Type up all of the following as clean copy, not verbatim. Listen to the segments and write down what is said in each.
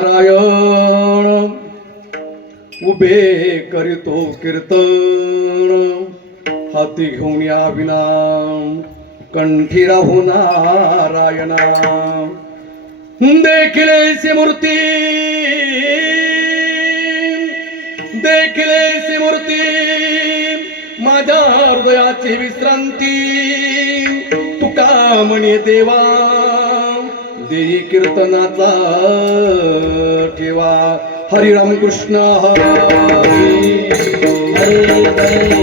नारायण उभे करीतो कीर्तन हाती घेऊन या विना कंठी राहू नारायणा देखील ऐसी मूर्ती देखील ऐसी मूर्ती माझ्या हृदयाची विश्रांती तुका म्हणे देवा देई कीर्तनाचा ठेवा हरी राम कृष्ण हरी हरे हरे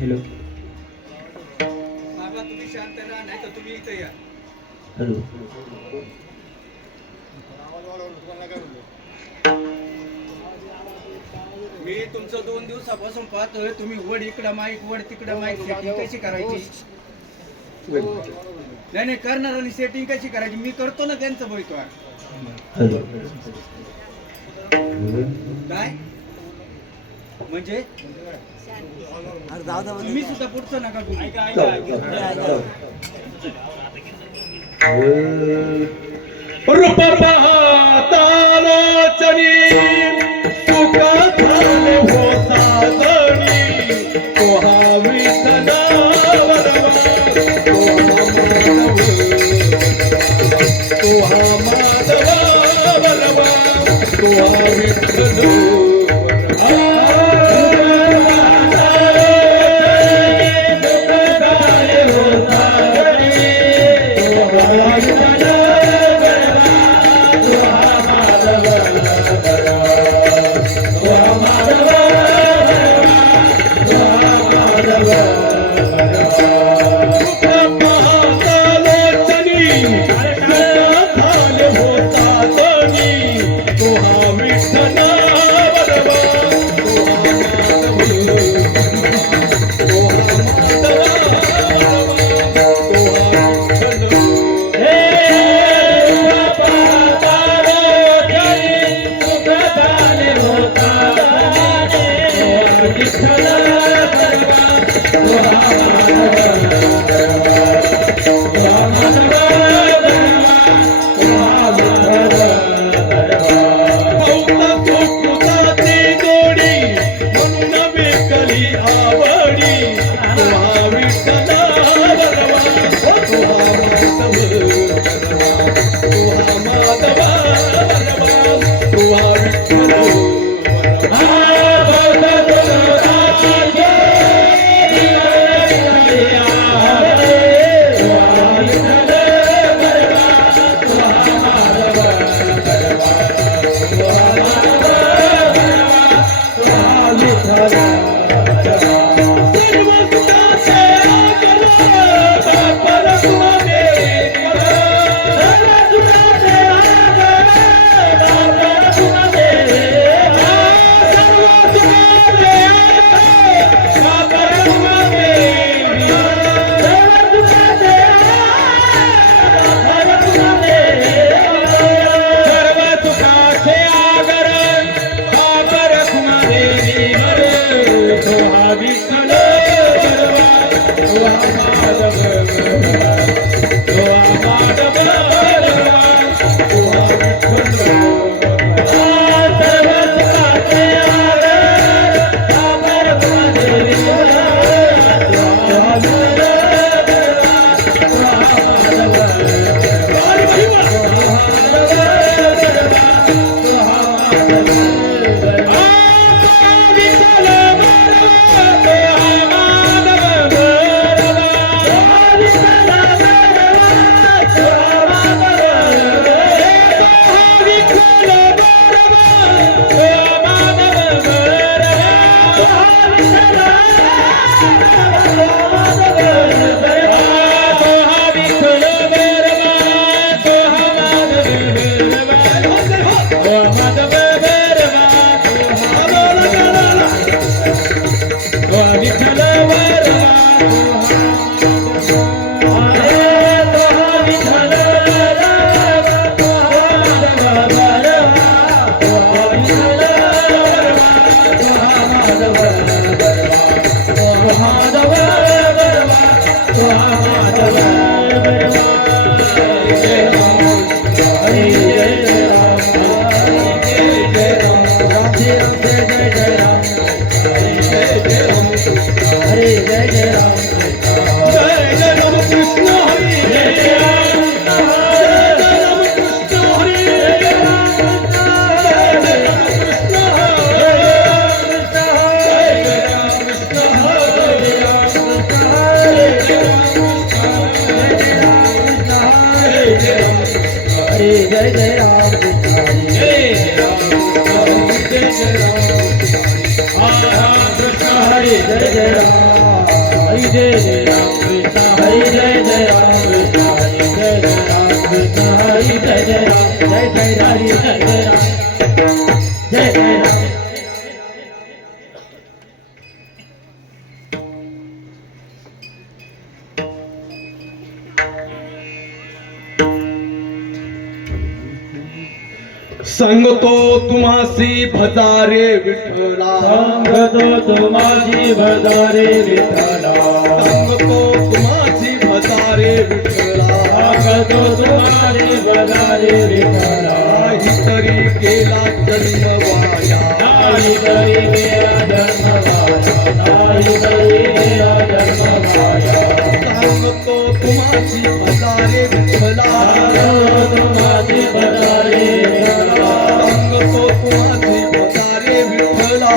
हॅलो बाबा तुम्ही शांत राहा नाही तर तुम्ही इथे या. हॅलो मी तुमचं 2 दिवसापासून पाहतोय तुम्ही वड इकडं माईक वड तिकडं माईक सेटिंग कशी करायची नाही नाही करणार आणि सेटिंग कशी करायची मी करतो ना त्यांचं बोलतो हॅलो काय म्हणजे तुम्ही सुद्धा पुढचं नका बोलू. रूप पाहतालोचनी सुख झाले हो साजणी तो हा विठ्ठला वरवा तो हा माधवा वरवा तो हा विठ्ठल जय जय राम कृष्ण हरी जय जय राम कृष्ण हरी जय जय राम कृष्ण हरी जय जय राम जय जय हरी जय जय राम जय जय राम सांगतो तुम्हासी भजारे विठ्ठला सांगतो तुम्हासी भजारे विठ्ठला सांगतो तुम्हासी भजारे विठ्ठला सांगतो तुम्हारे भजारे विठ्ठला नाही तरी गेला जन्म वाया नाही तरी गेला जन्म वाया नाही तरी गेला जन्म वाया सांगतो तुम्हासी भजारे विठ्ठला तुम्हासी भजारे विठ्ठला सांगतो तुम्हासी भजारे विठ्ठला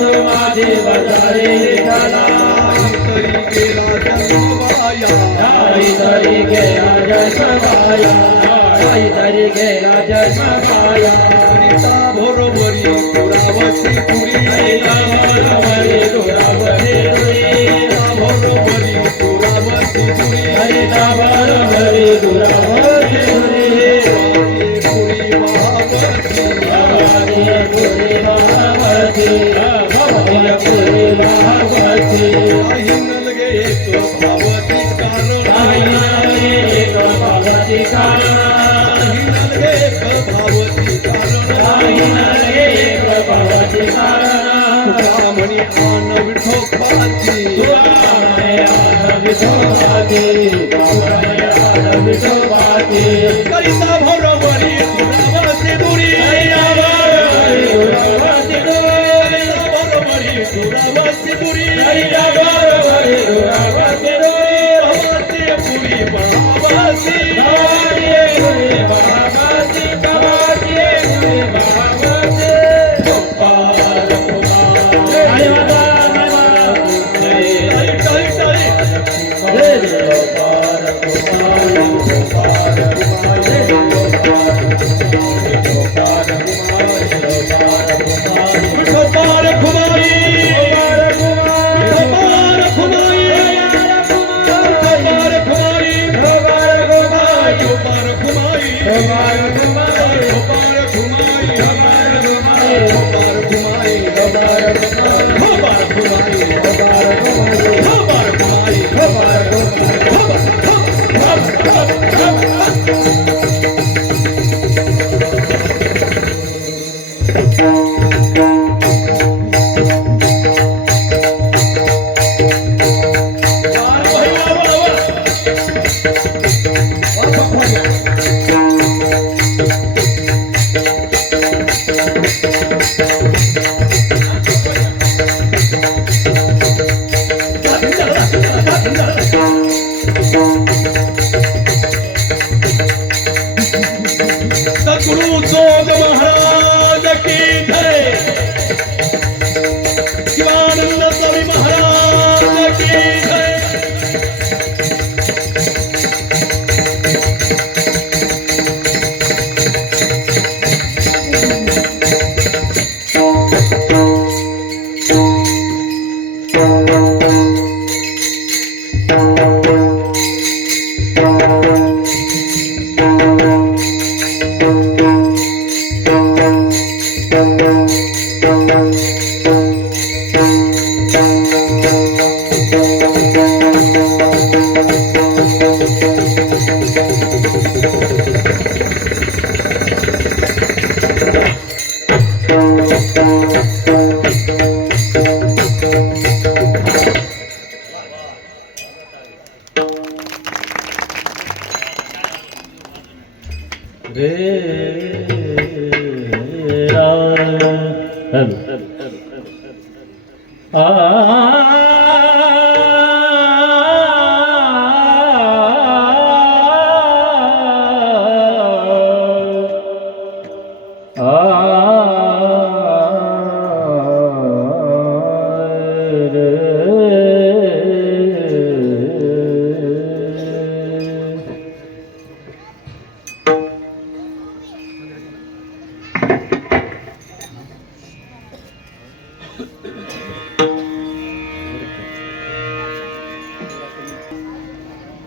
तुम्हासी भजारे विठ्ठला नाही तरी गेला जन्म वाया नाही तरी गेला जन्म वाया नाही तरी गेला जन्म वाया गीता बरोबरी पुरावती पुरी गीता बरोबरी पुरावती पुरी गीता बरोबरी पुरावती पुरी गीता बरोबरी पुरावती पुरी पुरी महावती भवानी पुरी महावती भवानी पुरी महावती काही नलगे एक भावती कारण काही नलगे एक भावती कारण काही नलगे एक भावती कारण काही नलगे एक भावती कारण तुका म्हणी आन विठोबाची तुकामणे आन विठोबाची तुकामणे आन विठोबाची करिता बरोबरी पुरावती पुरी दुरावती दुरी बरोबरी पुरावती पुरी हरिया बरोबरी दुरावती दुरी भवाती पुरी महावती भवानी पुरी महावती भवानी पुरी महावती गोपाल कुमार हरि काही काही जय जय गोपाल कुमार गोपाल कुमार जय गोपाल कुमार गोपाल कुमार विठोबार खुमाई गोपाल कुमार विठोबार खुमाई गोपाल कुमार विठोबार खुमाई गोपाल कुमार विठोबार खुमाई गोपाल कुमार विठोबार खुमाई गोपाल कुमार विठोबार खुमाई गोपाल कुमार विठोबार खुमाई गोपाल कुमार सद्गुरु जोग महाराज की जय शिवानंद स्वामी महाराज की जय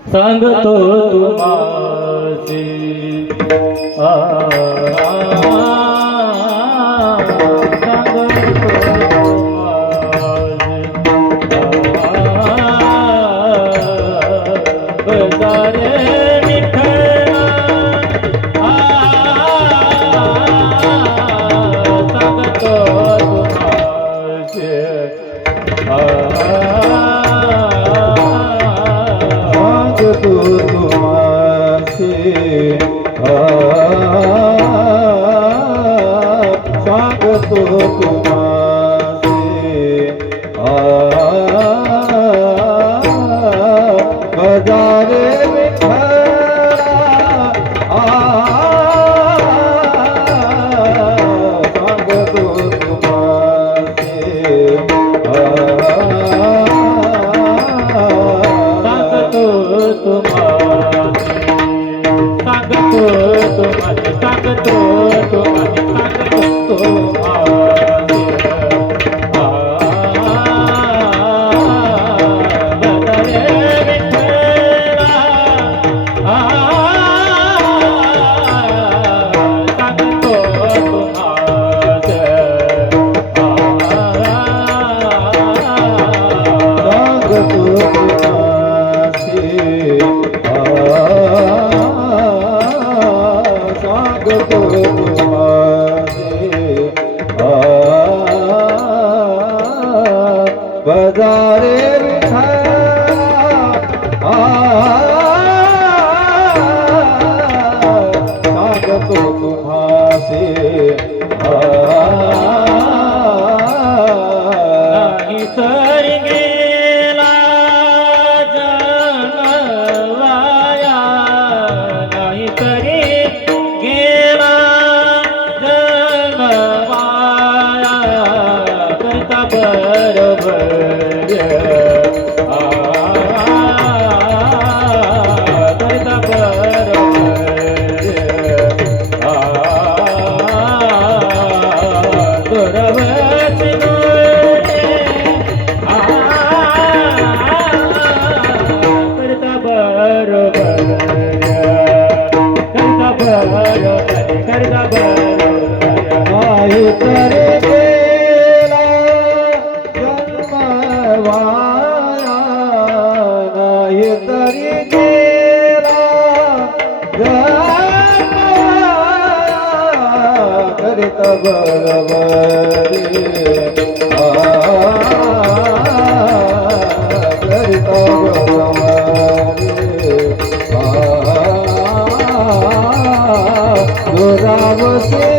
सांगतो तुम्हासी बजारे सांगतो तुम्हासे नाही तर गेला जनवाया नाही तरी गेला जनवाया करता बरोबर करता नाही तरी गेला जन्मवाया नाही तरी गेला जन्मवाया करीत बरोबरी करीत बरोबरी दुरावसे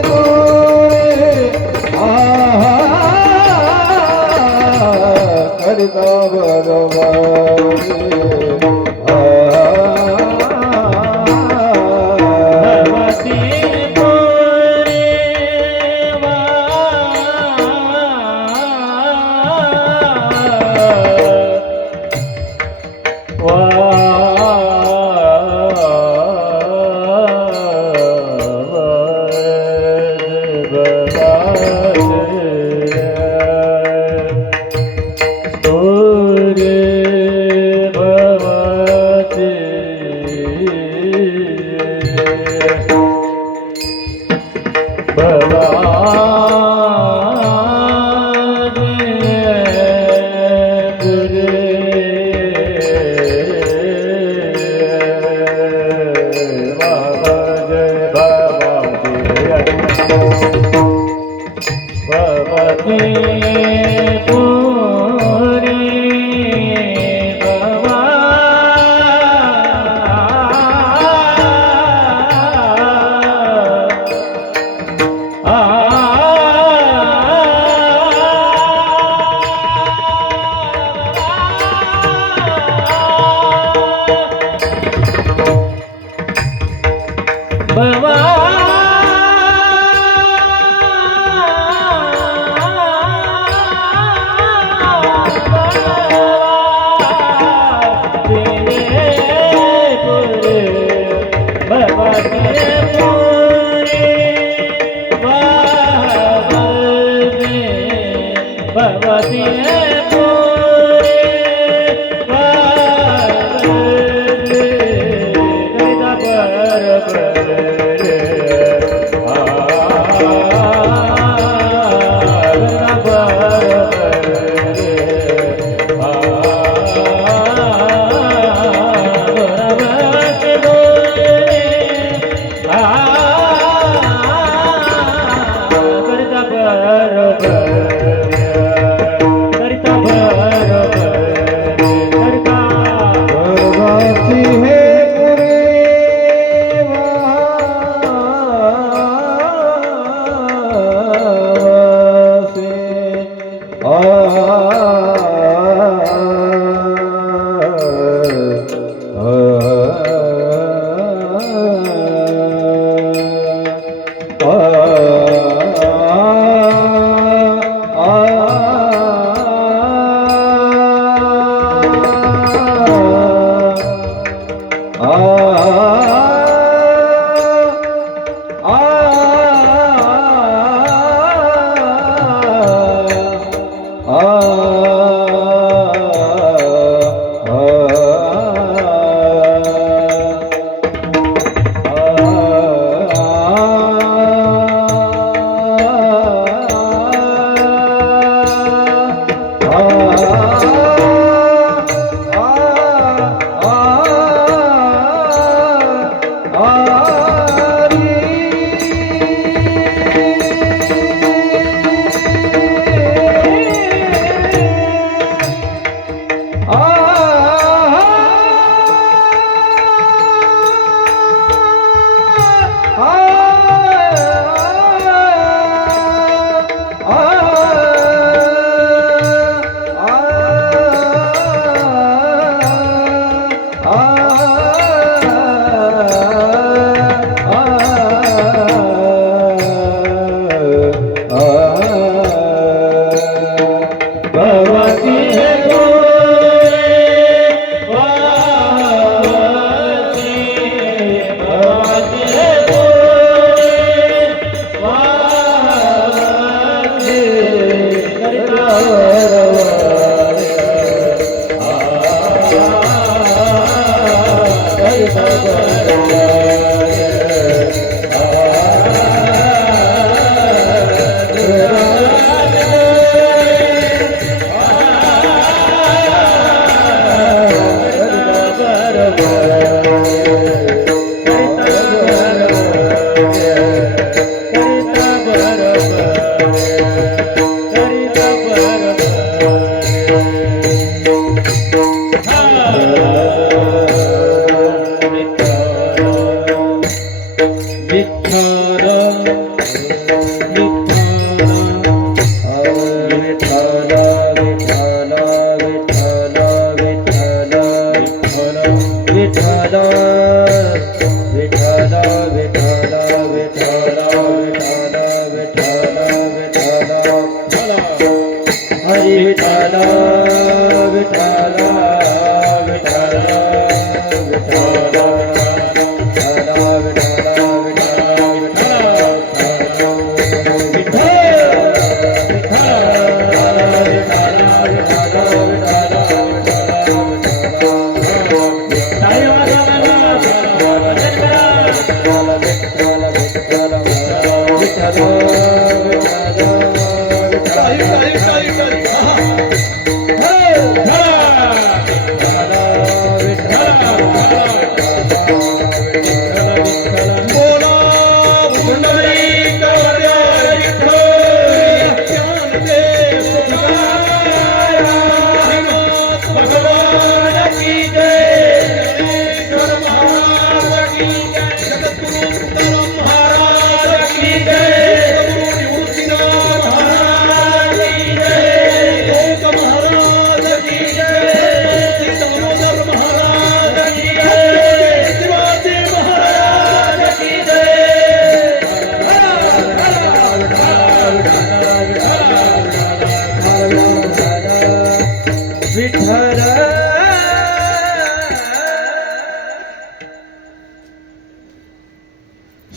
करिता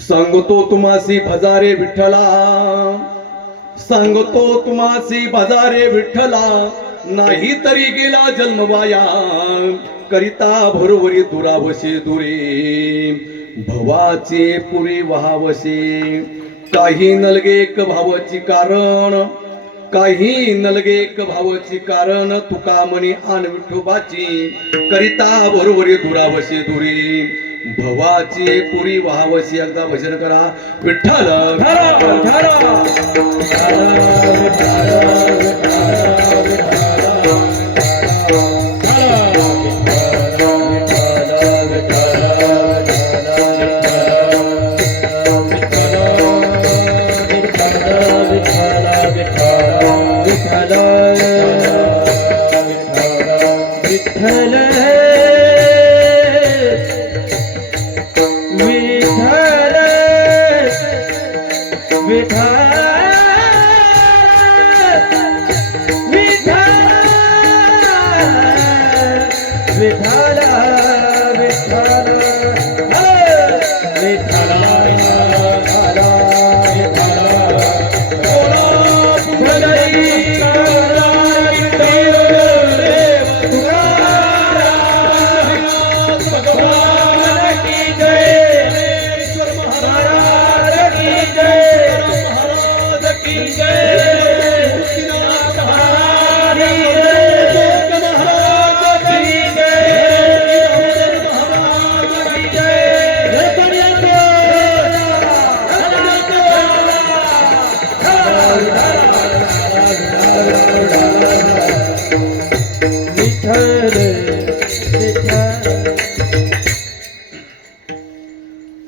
सांगतो तुम्हासी भजारे विठ्ठला, सांगतो तुम्हासी भजारे विठ्ठला, नाही तरी गेला जन्म वाया, करिता भरवरी दुरावशे दुरे, भवाचे पुरी वहावशे, काही नलगे एक भावाची कारण, काही नलगे एक भावाची कारण, तुका मनी आन विठोबाची, करिता भरवरी दुरावशे दुरे, भवाची पुरी वहावशी. एकदा भजन करा विठ्ठल विठ्ठल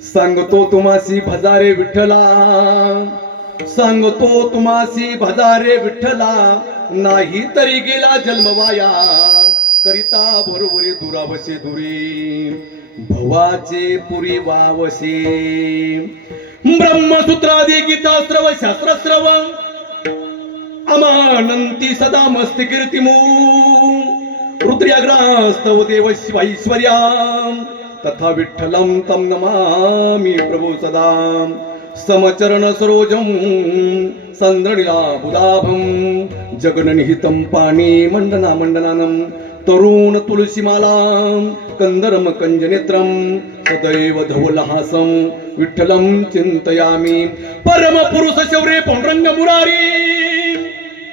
सांगतो तुम्हासी भजारे विठ्ठला, सांगतो तुम्हासी भजारे विठ्ठला, नाही तरी गेला जन्मवाया, करिता बरोबरी दुरावसे दुरी, भवाचे पुरी वावसे. ब्रह्मसूत्रादी गीता श्रव शास्त्र श्रव, अमानंती सदा मस्ति कीर्तिमू, रुद्र्याग्रास्तव देव शिवैश्वर्या, तथा विठ्ठलं तं नमामि प्रभु सदा. समचरण सरोजं संद्रनिला बुदाभं, जगननिहितं पाणी मंडना मंडनानं, तरुण तुलसीमालां कंदरम कंजनेत्रं, सदैव धवलहासं विठ्ठलं चिंतयामि. परम पुरुष शौर्य पांडुरंग मुरारी,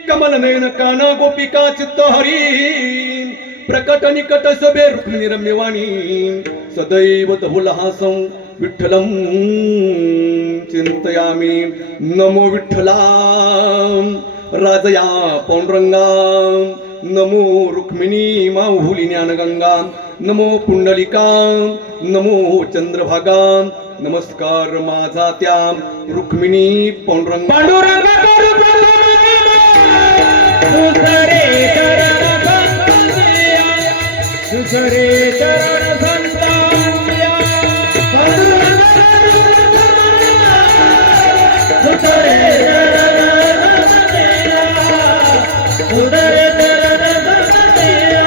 कमल नयन काना गोपिका चित्तहरी, प्रकट निकट शोभे रुक्मिणी रम्यवाणी, सदैव धवलहासं विठ्ठलं चिंतयामि. नमो विठ्ठला राजया पांडुरंगा, नमो रुक्मिणी माहुली ज्ञानगंगा, नमो पुंडलिका, नमो चंद्रभागा, नमस्कार माझा त्या रुक्मिणी पांडुरंग. दुसरे चरण संतांच्या, दुसरे चरण संतांच्या, दुसरे चरण संतांच्या.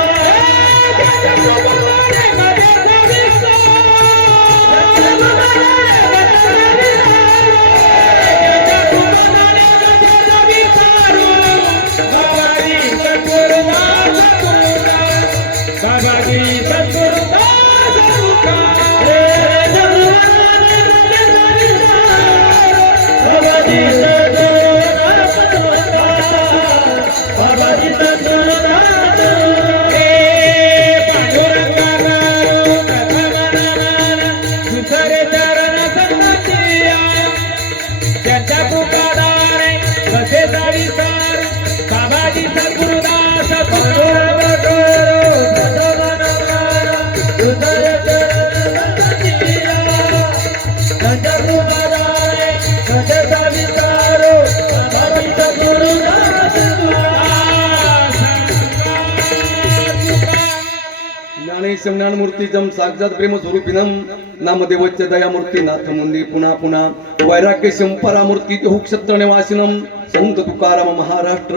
ज्ञानमूर्तीजम साक्षात प्रेम स्वरूपिनम, नामदेवच्च दयामूर्ती नाथ मुंदी पुन्हा पुन्हा, वैराग्यशं परामूर्ती देहु क्षत्र निवासिनम, संत तुकाराम महाराष्ट्र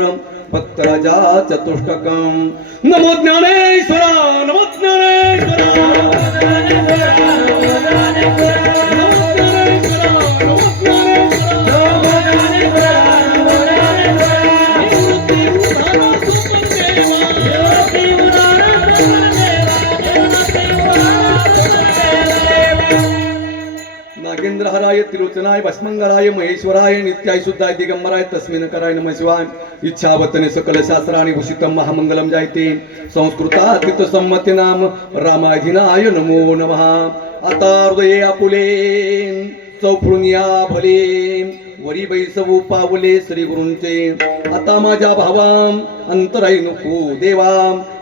भक्त राजा चतुष्ककम. नमो ज्ञानेश्वरा, नमो ज्ञानेश्वरा, नमो ज्ञानेश्वरा, नागेंद्रहराय त्रिलोचनाय भस्मंगराय महेश्वराय नित्याय शुद्धाय दिगंबराय तस्मिन् कराय नमः शिवाय. इच्छावतने सकल शास्त्राणि भूषितं महामंगलम जायते. संस्कृतातीत संमती नाम रामाधिनाय नमो नमः. आता हृदये आपुले चौफळून या भले, वरी बैसवू पावले श्री गुरूंचे. आता माझ्या भावा अंतराई नको देवा,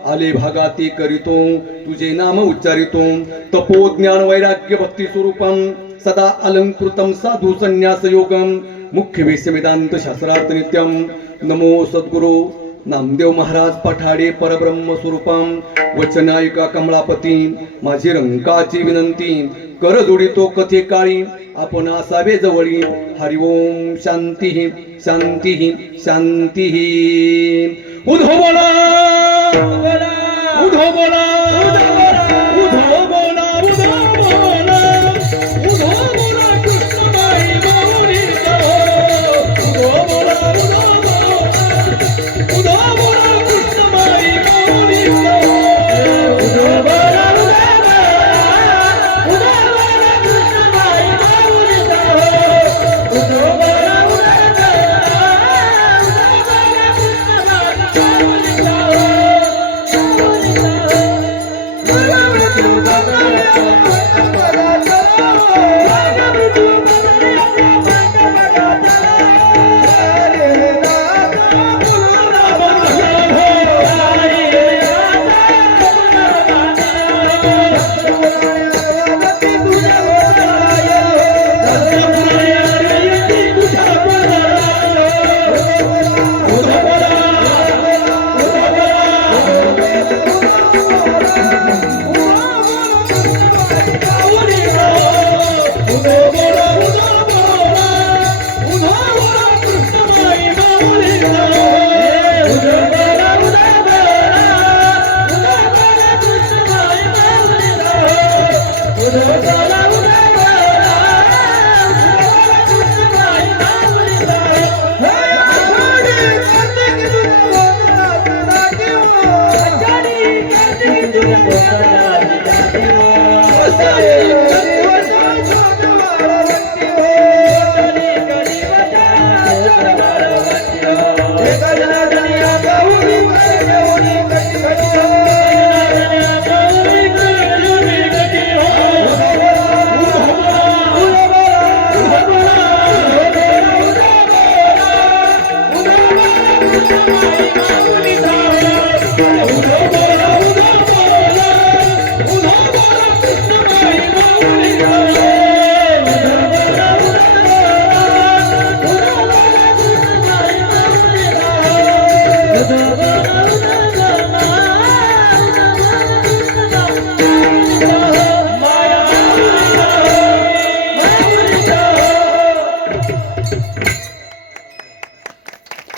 आले भागाती करीतो तुझे नाम उच्चारितो. तपो ज्ञान वैराग्य भक्ती स्वरूपम, सदा अलंकृतम साधु संन्यास योगम, मुख्य वेश वेदांत शास्त्रार्थ नित्यम. नमो सद्गुरु नामदेव महाराज पठाडे परब्रह्म स्वरूपम. वचनायिका कमलापती माझी रंकाची विनंती, कर जोडितो कथे काळी आपण असावे जवळी. हरि ओम शांती शांती शांती. उधो बोला, उधो बोला, उधो बोला, उधो बोला.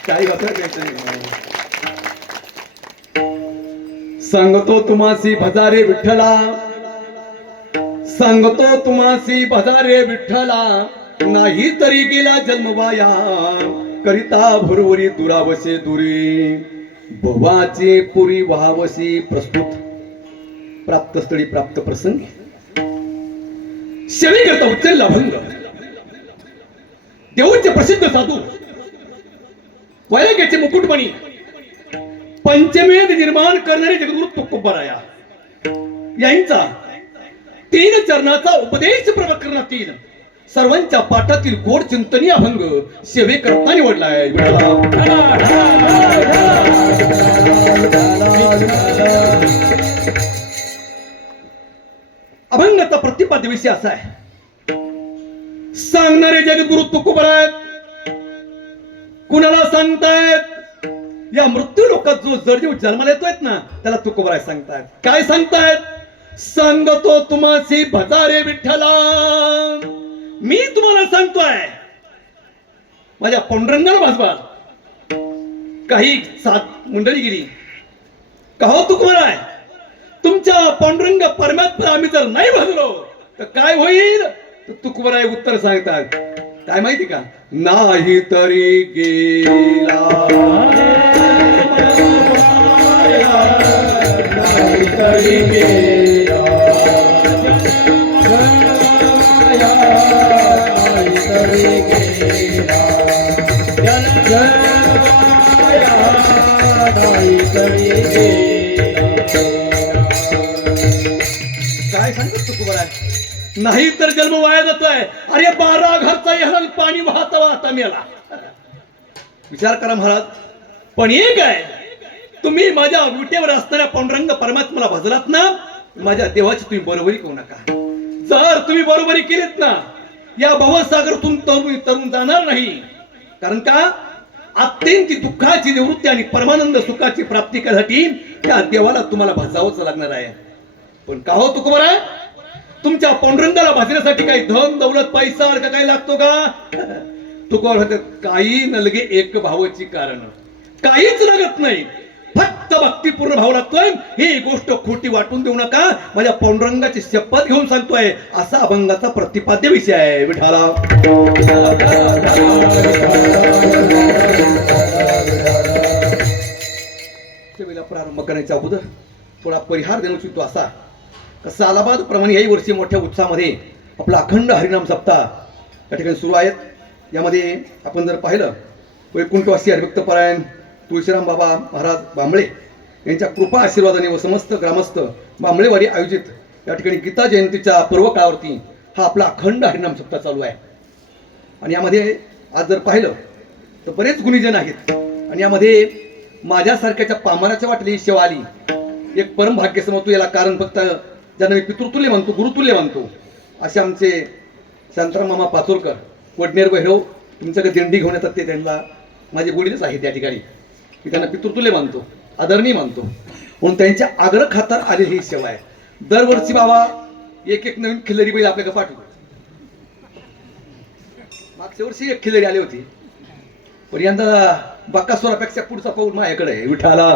काही सांगतो तुम्हासी भजारे विठ्ठला, सांगतो तुम्हासी भजारे विठ्ठला, नाही तरी गेला जन्म वाया, करिता भुरवरी दुरावसे दुरी, भवाचे पुरी व्हावसी प्रस्तुत, प्राप्त स्थळी प्राप्त प्रसंगी, शेवी करता उचलला भंग, देऊचे प्रसिद्ध साधू वैराग्याचे मुकुटमणी, पंचमेध निर्माण करणारे जगद्गुरु तुकोबराया यांचा 3 चरणाचा उपदेश प्रवचनातील सर्वांच्या पाठातील गोड चिंतनी अभंग सेवे करता निवडलाय. अभंगाचा प्रतिपाद्य विषय असा आहे, सांगणारे जगद्गुरु तुकोबराय कुणाला सांगतायत, या मृत्यू लोकात जो जडजीव जन्माला येतोय ना त्याला तुकोबराय सांगतायत. काय सांगतायत? सांगतो तुम्हासी भजारे विठ्ठला, मी तुम्हाला सांगतोय माझ्या पांडुरंगाला भाजवा. काही सात मंडळी गेली का हो तुकोबराय, तुमच्या पांडुरंग परमात्मा आम्ही जर नाही भाजलो तर काय होईल? तुकोबराय उत्तर सांगतात, काय माहिती का? नाही तरी गेला, नाही तरी गेला, नाही तरी गेला, नाही तरी गेला. काय सांगत तुकोबराय? नाही तर जन्म वाया जातोय. अरे 12 घरचा यहल पाणी वाहता वाहता मेला. विचार करा महाराज. पण एक आहे, तुम्ही माझ्या विटेवर असणाऱ्या पांडुरंग परमात्म्याला भजलात ना, माझ्या देवाची तुम्ही बरोबरी करू नका. जर तुम्ही बरोबरी केलीत ना, या भवसागरातून तरुण जाणार नाही. कारण का? अत्यंत दुःखाची निवृत्ती आणि परमानंद सुखाची प्राप्ती करण्यासाठी त्या देवाला तुम्हाला भजावंच लागणार आहे. पण का हो तुकोबराय, तुमच्या पांडुरंगाला भाजण्यासाठी काही धन दौलत पैसा का काही लागतो का? तुकोबराय काही नलगे एक भावाची कारण, काहीच लागत नाही. फक्त भक्तीपूर्ण भाव लागतोय. ही गोष्ट खोटी वाटून देऊ नका. माझ्या पांडुरंगाची शपथ घेऊन सांगतोय. असा अभंगाचा प्रतिपाद्य विषय आहे. विठाला सेवेला प्रारंभ करण्याच्या अगोदर थोडा परिहार देणं इच्छितो. असा सालाबाद प्रमाणे याही वर्षी मोठ्या उत्साहामध्ये आपला अखंड हरिनाम सप्ताह या ठिकाणी सुरू आहेत. यामध्ये आपण जर पाहिलं, वैकुंठवासी हरिभक्तपरायण तुळशीराम बाबा महाराज बांबळे यांच्या कृपा आशीर्वादाने व समस्त ग्रामस्थ बांबळेवाडी आयोजित या ठिकाणी गीता जयंतीच्या पर्व काळावरती हा आपला अखंड हरिनाम सप्ताह चालू आहे. आणि यामध्ये आज जर पाहिलं तर बरेच गुणीजन आहेत. आणि यामध्ये माझ्यासारख्याच्या पामराच्या वाटली ही सेवा आली. एक परम भाग्य समजतो याला, कारण फक्त ज्यांना मी पितृतुल्य म्हणतो, गुरुतुल्य म्हणतो, असे आमचे शांताराम मामा पाचोरकर, वडनेर भैरव तुमच्याकडे दिंडी घेऊन येतात, ते त्यांना माझे वडीलच आहेत त्या ठिकाणी. मी त्यांना पितृतुल्य मानतो, आदरणीय मानतो, म्हणून त्यांच्या आग्रह खातर आलेली ही सेवा आहे. दरवर्षी बाबा एक एक नवीन खिल्लारी बैल आपल्याकडे पाठवतो. मागच्या वर्षी एक खिल्लारी आली होती, पण यंदा बक्कासुरापेक्षा पुढचा पाऊल माझ्याकडे आहे. विठाला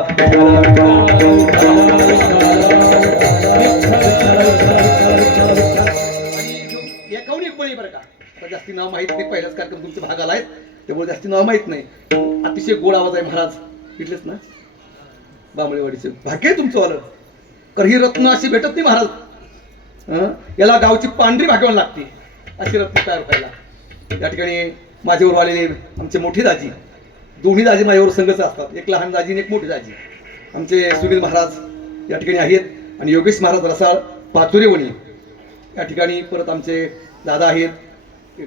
एकाहून एक बळी बरं का. आता जास्ती नाव माहित नाही, पहिलाच कार्यक्रम तुमच्या भागाला आहेत त्यामुळे जास्ती नाव माहित नाही. अतिशय गोड आवाज आहे महाराज, इथलेच ना बांबळेवाडीचे. भाग्य आहे तुमचं वालं, कारण ही रत्न अशी भेटत नाही महाराज. याला गावची पांढरी भाग्यवान लागते अशी रत्न तयार व्हायला. या ठिकाणी माझ्यावर आलेले आमचे मोठे दाजी, दोन्ही दाजी माझ्यावर संघच असतात, एक लहान दाजी आणि एक मोठी दाजी. आमचे सुनील महाराज या ठिकाणी आहेत, आणि योगेश महाराज रसाळ पाचोरेवणी या ठिकाणी. परत आमचे दादा आहेत,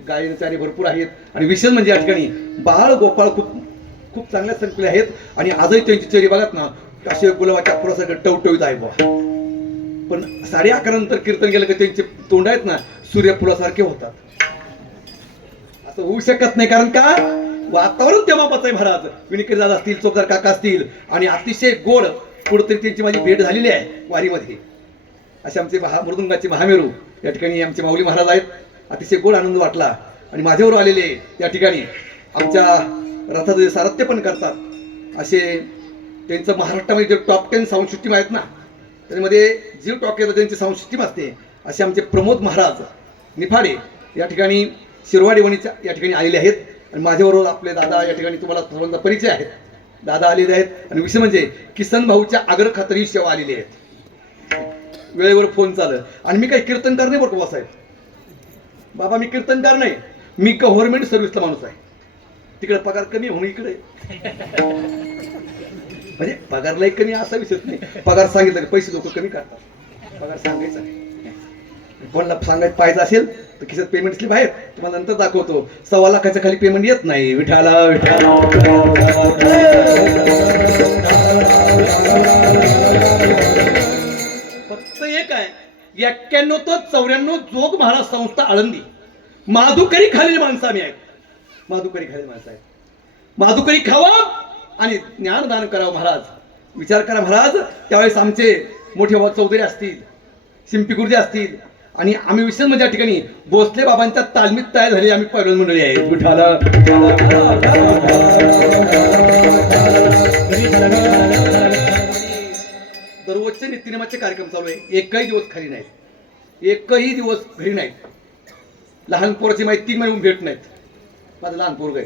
गायचारी भरपूर आहेत. आणि विशेष म्हणजे या ठिकाणी बाळ गोपाळ खूप खूप चांगल्या संकले आहेत. आणि आजही त्यांची चेहरे बघत ना असे गुलाबाच्या फुलासारखे टवटवीत आहे बा. पण 11:30 नंतर कीर्तन गेलं की त्यांचे तोंड आहेत ना सूर्यफुलासारखे होतात. असं होऊ शकत नाही, कारण का वातावरण तेव्हापाच आहे महाराज. विनिकर दादा असतील, चोपदार काका असतील, आणि अतिशय गोड कुठेतरी त्यांची माझी भेट झालेली आहे वारीमध्ये. असे आमचे मृदुंगाचे महामेरू या ठिकाणी आमचे माऊली महाराज आहेत. अतिशय गोड आनंद वाटला. आणि माझ्यावर आलेले या ठिकाणी आमच्या रथाचे सारथ्य पण करतात असे त्यांचं महाराष्ट्रामध्ये जे टॉप 10 साऊंड सिस्टीम आहेत ना, त्यामध्ये जीव टॉक येतं त्यांची साऊंड सिस्टीम असते. असे आमचे प्रमोद महाराज निफाडे या ठिकाणी शिरवाडी वणीच्या या ठिकाणी आलेले आहेत. आणि माझ्याबरोबर आपले दादा या ठिकाणी तुम्हाला सर्वांचा परिचय आहेत, दादा आलेले आहेत. आणि विषय म्हणजे किसन भाऊच्या आग्रह खातर ही सेवा आलेली आहेत. वेळेवर फोन चालू. आणि मी काही कीर्तनकार नाही बरं का साहेब, बाबा मी कीर्तनकार नाही, मी गव्हर्नमेंट सर्व्हिसला माणूस आहे. तिकडे पगार कमी म्हणून इकडे म्हणजे पगारलाही कमी असा विषय नाही. पगार सांगितलं की पैसे लोक कमी करतात, पगार सांगायचा नाही. कोणाला सांगायचं पाहिजे असेल तर खिशात पेमेंट स्लिप आहेत, तुम्हाला नंतर दाखवतो. 1.25 लाखाच्या खाली पेमेंट येत नाही. विठाला विठाला फक्त एक आहे 91 तो 94 जोग महाराज संस्था आळंदी. माधुकरी खालील माणसं आम्ही आहेत, माधुकरी खालील माणसं आहेत. माधुकरी खावा आणि ज्ञानदान करावं महाराज. विचार करा महाराज, त्यावेळेस आमचे मोठे बाबा चौधरी असतील, शिंपी गुरुजी असतील, आणि आम्ही विशेष म्हणजे या ठिकाणी भोसले बाबांच्या तालमीत तयार झाली आम्ही पहिलं मंडळी आहे. विठाला दररोजचे नित्यनेमाचे कार्यक्रम चालू आहे. एकही दिवस खाली नाहीत, एकही दिवस घरी नाहीत. लहान पोराची माहिती 3 महिने भेट नाहीत. माझं लहान पोरग आहे,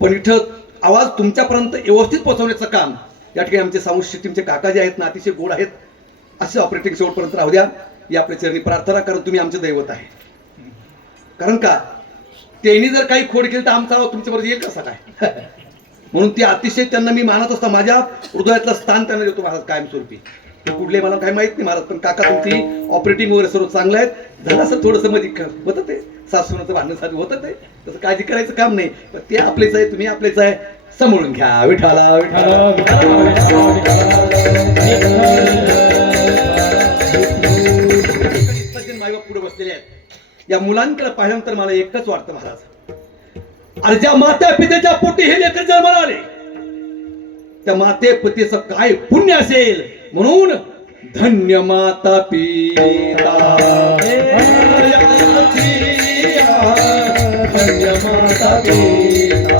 पण इथं आवाज तुमच्यापर्यंत व्यवस्थित पोहोचवण्याचं काम या ठिकाणी आमचे साऊंड सिस्टीमचे काका जे आहेत ना, अतिशय गोड आहेत. असे ऑपरेटिंग शेवटपर्यंत राहू द्या ही आपल्या चरणी प्रार्थना. कारण तुम्ही आमचे दैवत आहे. कारण का त्यांनी जर काही खोड केली तर आमचा आवाज तुमच्याबरोबर येईल कसा काय म्हणून ते अतिशय त्यांना मी मानत असता. माझ्या हृदयातलं स्थान त्यांना देतो महाराज कायमस्वरूपी. ते कुठले मला काही माहित नाही महाराज, पण काका तुमची ऑपरेटिंग वगैरे सर्व चांगलं आहेत. झालं असं थोडंसं मध्ये होतं ते सासूचं भांडण साधू होतं ते, तसं काळजी करायचं काम नाही. पण ते आपलेच आहे, तुम्ही आपलेच आहे, सांभाळून घ्या. विठाला विठाला माईबाप पुढे बसलेले आहेत. या मुलांकडे पाहिल्यानंतर मला एकच वाटतं महाराज, अरे ज्या माता पितेच्या पोटी हे लेकर जन्माला आले, त्या माते पितेचं काय पुण्य असेल. म्हणून धन्य माता पिता, धन्य माता पिता,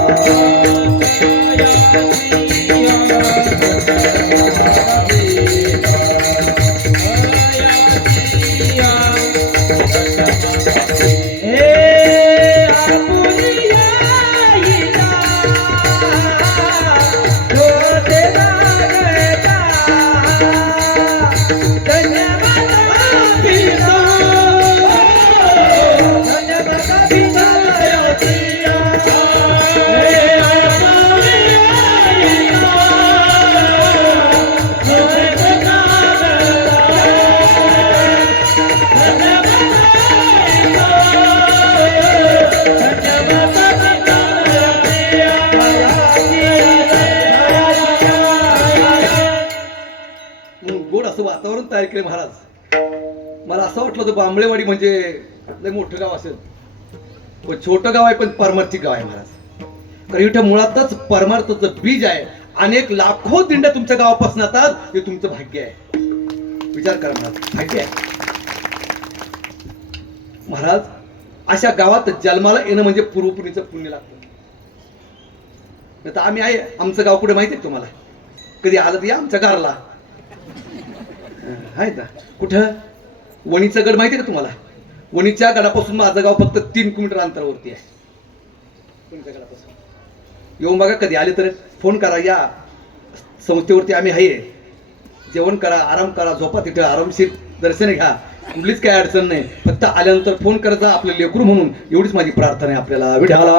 म्हणून गोड असं वातावरण तयार केले महाराज. मला असं वाटलं होतं बांबळेवाडी म्हणजे लय मोठं गाव असेल, पण छोटं गाव आहे पण परमार्थिक गाव आहे महाराज. कारण इथं मुळातच परमार्थाचं बीज आहे. अनेक लाखो दिंड्या तुमच्या गावापासून येतात, हे तुमचं भाग्य आहे. विचार करा महाराज, भाग्य आहे महाराज. अशा गावात जन्माला येणं म्हणजे पूर्वपुरीचं पुण्य लागतं. आता आम्ही आहे, आमचं गाव कुठे माहिती आहे तुम्हाला? कधी आलं तर या आमच्या गारला आहे ना. कुठं? वणीचा गड माहिती आहे का तुम्हाला? वणीच्या गडापासून माझं गाव फक्त 3 किलोमीटर अंतरावरती आहे. वणीच्या गडापासून येऊन बघा, कधी आले तर फोन करा. या संस्थेवरती आम्ही आहे. जेवण करा, आराम करा, झोपा, तिथं आरामशीर दर्शन घ्या. कुठलीच काही अडचण नाही. फक्त आल्यानंतर फोन करायचा, आपलं लेकरू म्हणून. एवढीच माझी प्रार्थना आहे आपल्याला. विठाला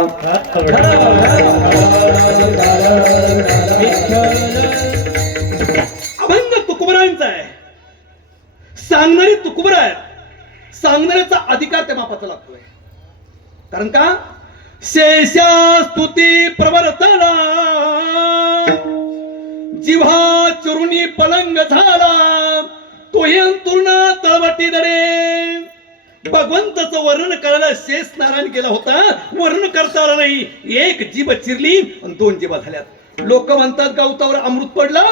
अभंग तुकोबरांचा आहे. सांगणारी तुकोबर आहे. सांगणाऱ्याचा अधिकार त्या मापाचा लागतोय. कारण का? शेषा स्तुती प्रवर्तला, जिव्हा चुरुनी पलंग झाला, तो अंतुर्णा तळवटी दडे. भगवंताचं वर्णन करायला शेष नारायण गेला होता, वर्णन करता आलं नाही. एक जीभ चिरली आणि 2 जीभा झाल्यात. लोक म्हणतात गवतावर अमृत पडलं,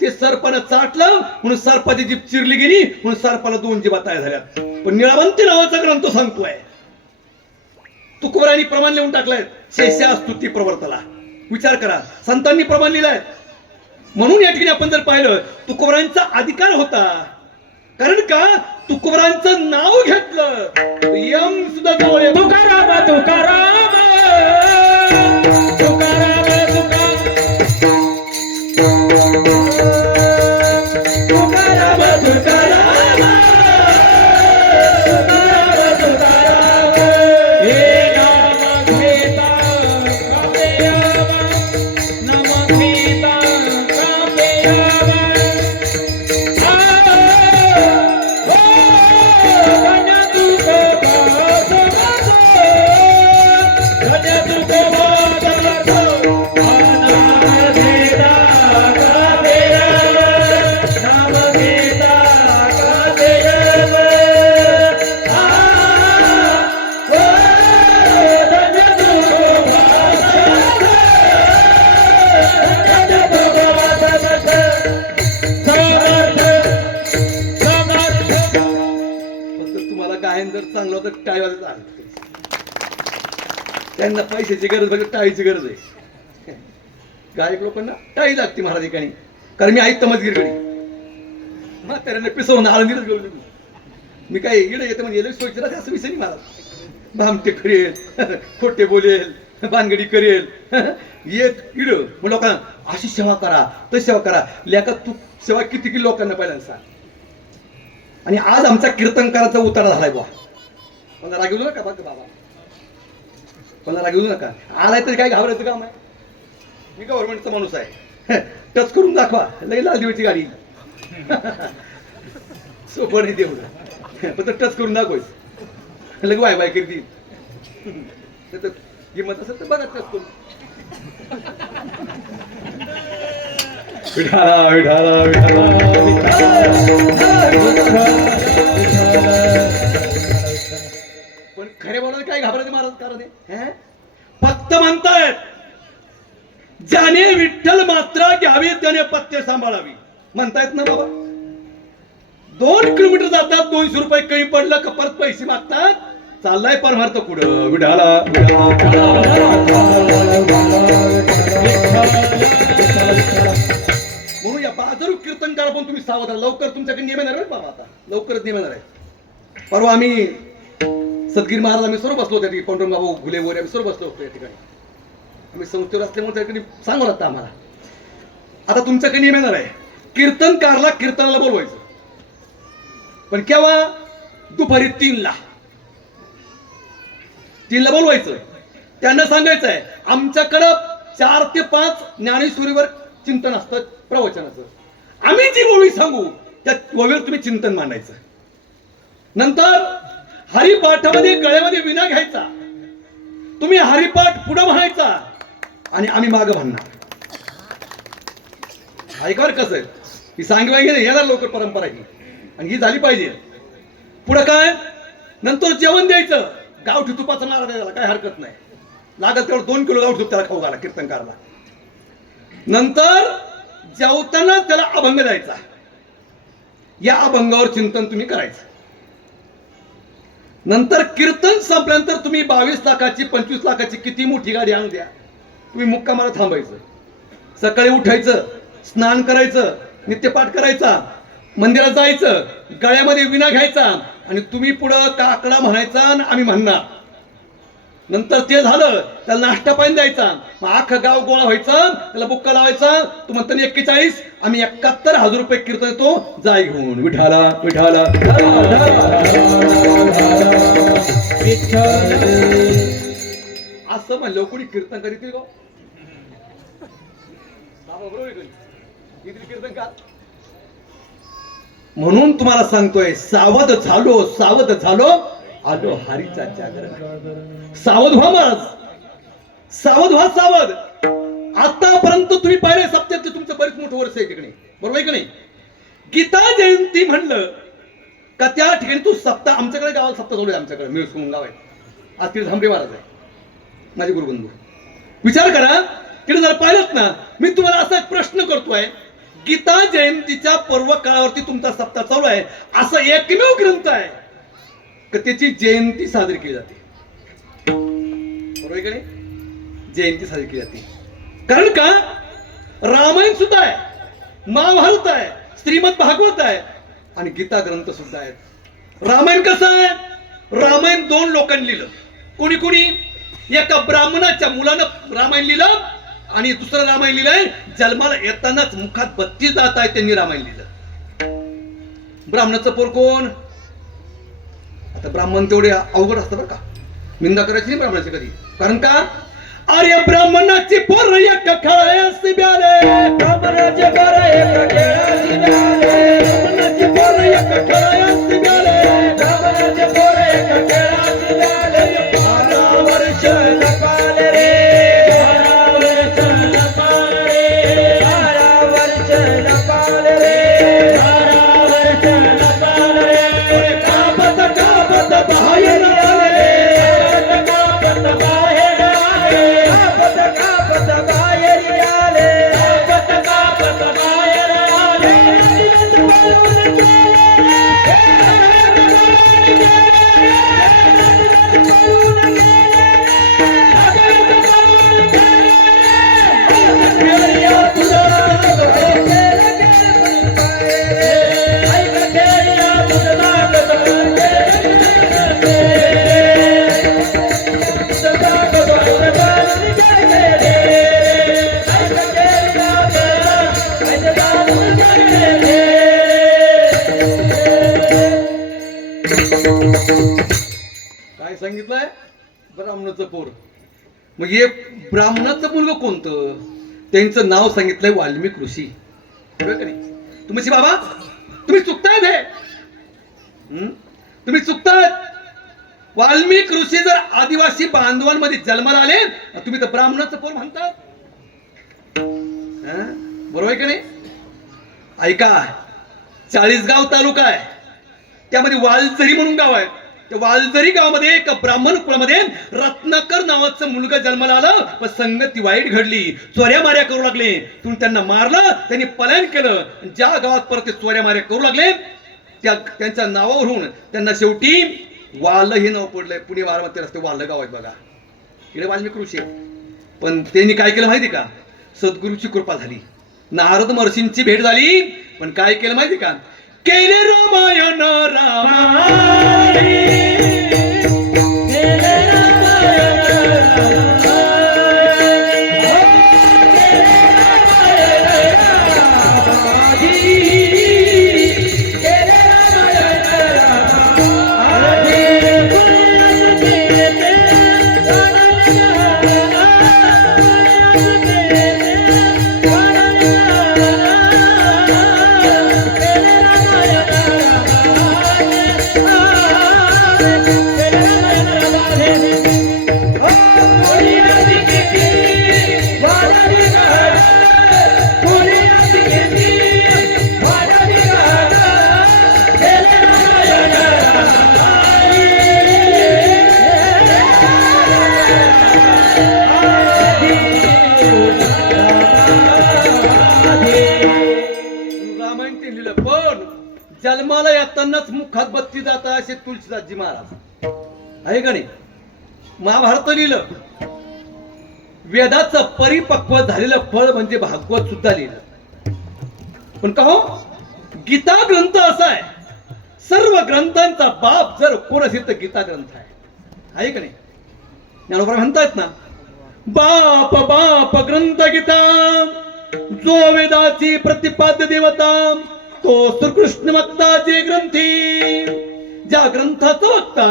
ते सर्पानं चाटलं म्हणून सर्पाची जीभ चिरली गेली, म्हणून सर्पाला 2 जीभा तयार झाल्यात. पण निळावंती नावाचा ग्रंथ सांगतोय, तुकोबरांनी प्रमाण लिहून टाकलाय, शेषा स्तुती प्रवर्तला. विचार करा, संतांनी प्रमाण लिहिलाय. म्हणून या ठिकाणी आपण जर पाहिलं, तुकोबरांचा अधिकार होता. कारण का? तुकोबरांचं नाव घेतलं, यम सुद्धा जवळ येतो. तुकाराम तुकाराम तुकाराम तुकाराम तुकाराम तुकाराम हे नाम घेता कामे यावा, नाम घेता कामे यावा. जर चांगलं होतं टाळी वाजत. त्यांना पैशाची गरज बघ, टाळीची गरज आहे. गायक लोकांना टाळी लागते महाराज ठिकाणी. कारण मी ऐकतो मजगिरकडे म्हाताऱ्यांना पिसवून आळंदीलाच गेलो. मी काय इकडे येते म्हणजे येईल सोयचं राहते असं विषय नाही. महाराज भामटे करेल, खोटे बोलेल, बानगडी करेल, येत इड मग लोकांना अशी सेवा करा, तशी सेवा करा. लेका तू सेवा किती लोकांना पहिल्यांदा सांग. आणि आज आमचा कीर्तनकाराचा उतारा झालाय बा. मला राग येऊ नका बघ बाबा, मला राग येऊ नका. आलाय तरी काय घाबरायचं काम आहे? मी गव्हर्नमेंटचा माणूस आहे. टच करून दाखवा, लई लाल देवाची गाडी. सोपं नाही तेवढं, पण टच करून दाखवायचं. लगे वाय बाय करतील. किंमत असेल तर बघा टच करून. विठाला विठाला पण खरे बोलायला काय घाबरायचे महाराज? कारण फक्त म्हणतायत, ज्याने विठ्ठल मात्रा घ्यावी त्याने पथ्य सांभाळावी म्हणतायत ना बाबा. 2 किलोमीटर जातात, 200 रुपये कमी पडलं का परत पैसे मागतात. चाललाय परमार्थ पुढं. विठाला म्हणून या बाजारू कीर्तनकार पण तुम्ही सावध राहा. लवकर तुमच्याकडे नियम येणार आहे बाबा. आता लवकरच नियम येणार आहे. परवा आम्ही सदगीर महाराज आम्ही सर्व बसलो त्या ठिकाणी. पांडुरंग बाबा घुले वगैरे आम्ही सर्व बसलो होतो या ठिकाणी. आम्ही संस्थेवर असल्यामुळे त्या ठिकाणी सांगू लागतं आम्हाला. आता तुमच्याकडे नियम येणार आहे, कीर्तनकारला कीर्तनाला बोलवायचं. पण केव्हा? दुपारी 3ला बोलवायचं. त्यांना सांगायचं आहे आमच्याकडं 4 ते 5 ज्ञानेश्वरीवर चिंतन असतं प्रवचनाचं. आम्ही जी ओळी सांगू त्या ओळीवर तुम्ही चिंतन मांडायचं. नंतर हरिपाठामध्ये गळ्यामध्ये विना घ्यायचा, तुम्ही हरिपाठ पुढे म्हणायचा आणि आम्ही मागं म्हणणार. ऐकवर कसं आहे ही सांगवायची नाही, येणार लवकर परंपरा ही आणि ही झाली पाहिजे. पुढं काय, नंतर जेवण द्यायचं, गावठी तुपाचा नारा द्यायला काय हरकत नाही, लागत तेवढं 2 किलो गावठी तुप त्याला खाऊ घाला कीर्तनकारला. नंतर जेवताना त्याला अभंग द्यायचा, या अभंगावर चिंतन तुम्ही करायचं. नंतर कीर्तन संपल्यानंतर तुम्ही 22 लाखाची 25 लाखाची किती मोठी गाडी आणून द्या, तुम्ही मुक्कामाला थांबायचं. सकाळी उठायचं, स्नान करायचं, नित्यपाठ करायचा, मंदिरात जायचं, गळ्यामध्ये विना घ्यायचा आणि तुम्ही पुढं काकडा म्हणायचा आणि आम्ही म्हणणार. नंतर ते झालं त्याला नाश्ता पाणी द्यायचा, मग अख्खं गाव गोळा व्हायचं, त्याला बुक्का लावायचा. तू म्हणतो 41, आम्ही 71,000 रुपये कीर्तन देतो, जाय घेऊन विठाला विठाला. असं म्हणलं कोणी कीर्तन करीत गो कीर्तन का. म्हणून तुम्हाला सांगतोय, सावध झालो सावध झालो, आलो हरीचा जागरण. सावध व्हा महाराज, सावध व्हा, सावध. आतापर्यंत तुम्ही पाहिले सप्त्यात तुमचं बरेच मोठं वर्ष आहे तिकडे, बरोबर आहे की नाही. गीता जयंती म्हणलं का त्या ठिकाणी तू सप्ताह, आमच्याकडे गावात सप्ताह चालू आहे, आमच्याकडे मिळूस म्हणून गाव आहे, आज तिथे झांबरे महाराज आहे माझे गुरुबंधू. विचार करा तिथे जर पाहिलं ना, मी तुम्हाला असा एक प्रश्न करतोय, गीता जयंतीच्या पर्व काळावरती तुमचा सप्ताह चालू आहे, असं एकमेव ग्रंथ आहे का त्याची जयंती साजरी केली जाते, बरोबर आहे की नाही. जयंती साजरी केली जाते कारण का रामायण सुद्धा आहे, महाभारत आहे, श्रीमद भागवत आहे आणि गीता ग्रंथ सुद्धा आहेत. रामायण कसं आहे, रामायण 2 लोकांनी लिहिलं. कोणी कोणी, एका ब्राह्मणाच्या मुलानं रामायण लिहिलं आणि दुसरं रामायण लिहिलंय जन्माला येतानाच मुखात 32 दात आहे त्यांनी रामायण लिहिलं. ब्राह्मणाचं पोर कोण, आता ब्राह्मण तेवढे अवघड असतं बरं का, निंदा करायची नाही ब्राह्मणाची कधी. कारण का, अरे ब्राह्मणाची पोर एक खेळायसी ब्याले, ब्राह्मणाचे पोर एक खेळायसी ब्याले, ब्राह्मणाची पोर एक खेळायसी ब्याले, ब्राह्मणाचे पोर एक खेळायसी ब्याले. 12 वर्ष लपाल रे, 12 वर्ष लपाल रे, 12 वर्ष लपाल रे, 12 वर्ष लपाल रे. कापत कापत बाहेर आले, कापत बाहेर आले, कापत कापत बाहेर आले, कापत कापत बाहेर आले. काय सांगितलंय, ब्राह्मणाचं पोर. मग हे ब्राह्मणाचं मुलगा कोणतं, त्यांचं नाव सांगितलंय वाल्मिक ऋषी, बरोबर का नाही. तुम्ही बाबा तुम्ही चुकतायत, हे तुम्ही चुकतायत. वाल्मिक ऋषी जर आदिवासी बांधवांमध्ये जन्माला आले, तुम्ही तर ब्राह्मणाचं पोर म्हणतात, बरोबर आहे का नाही. ऐका, 40गाव तालुका आहे, त्यामध्ये वालझरी म्हणून गाव आहे. त्या वालझरी गावामध्ये एका ब्राह्मण कुळामध्ये रत्नाकर नावाचं मुलगा जन्माला आलं, पण संगती वाईट घडली, चोऱ्या माऱ्या करू लागले. तुम्ही त्यांना मारलं, त्यांनी पलायन केलं. ज्या गावात परत ते चोऱ्या माऱ्या करू लागले त्यांच्या नावावरून त्यांना शेवटी वाल हे नाव पडलंय. पुणे बारामती रस्ते वाल गाव आहे बघा, इकडे वाल्मिक ऋषी. पण त्यांनी काय केलं माहिती का, सद्गुरूची कृपा झाली, नारद महर्षींची भेट झाली. पण काय केलं माहिती का, केले रामायण रामायण, केले रामायण जन्माला येतानाच मुखात बत्ती जाता असे तुळशीदासजी महाराज आहे का नाही. महाभारत लिहिलं, वेदाचं परिपक्व झालेलं फळ म्हणजे भागवत सुद्धा लिहिलं. पण का हो, गीता ग्रंथ असा आहे, सर्व ग्रंथांचा बाप जर कोण असेल तर गीता ग्रंथ आहे का नाही. ज्ञानोबा म्हणतात ना, बाप बाप ग्रंथ गीता, जो वेदाची प्रतिपाद्य देवता, तो श्रीकृष्ण वक्ता जे ग्रंथी. ज्या ग्रंथाचा वक्ता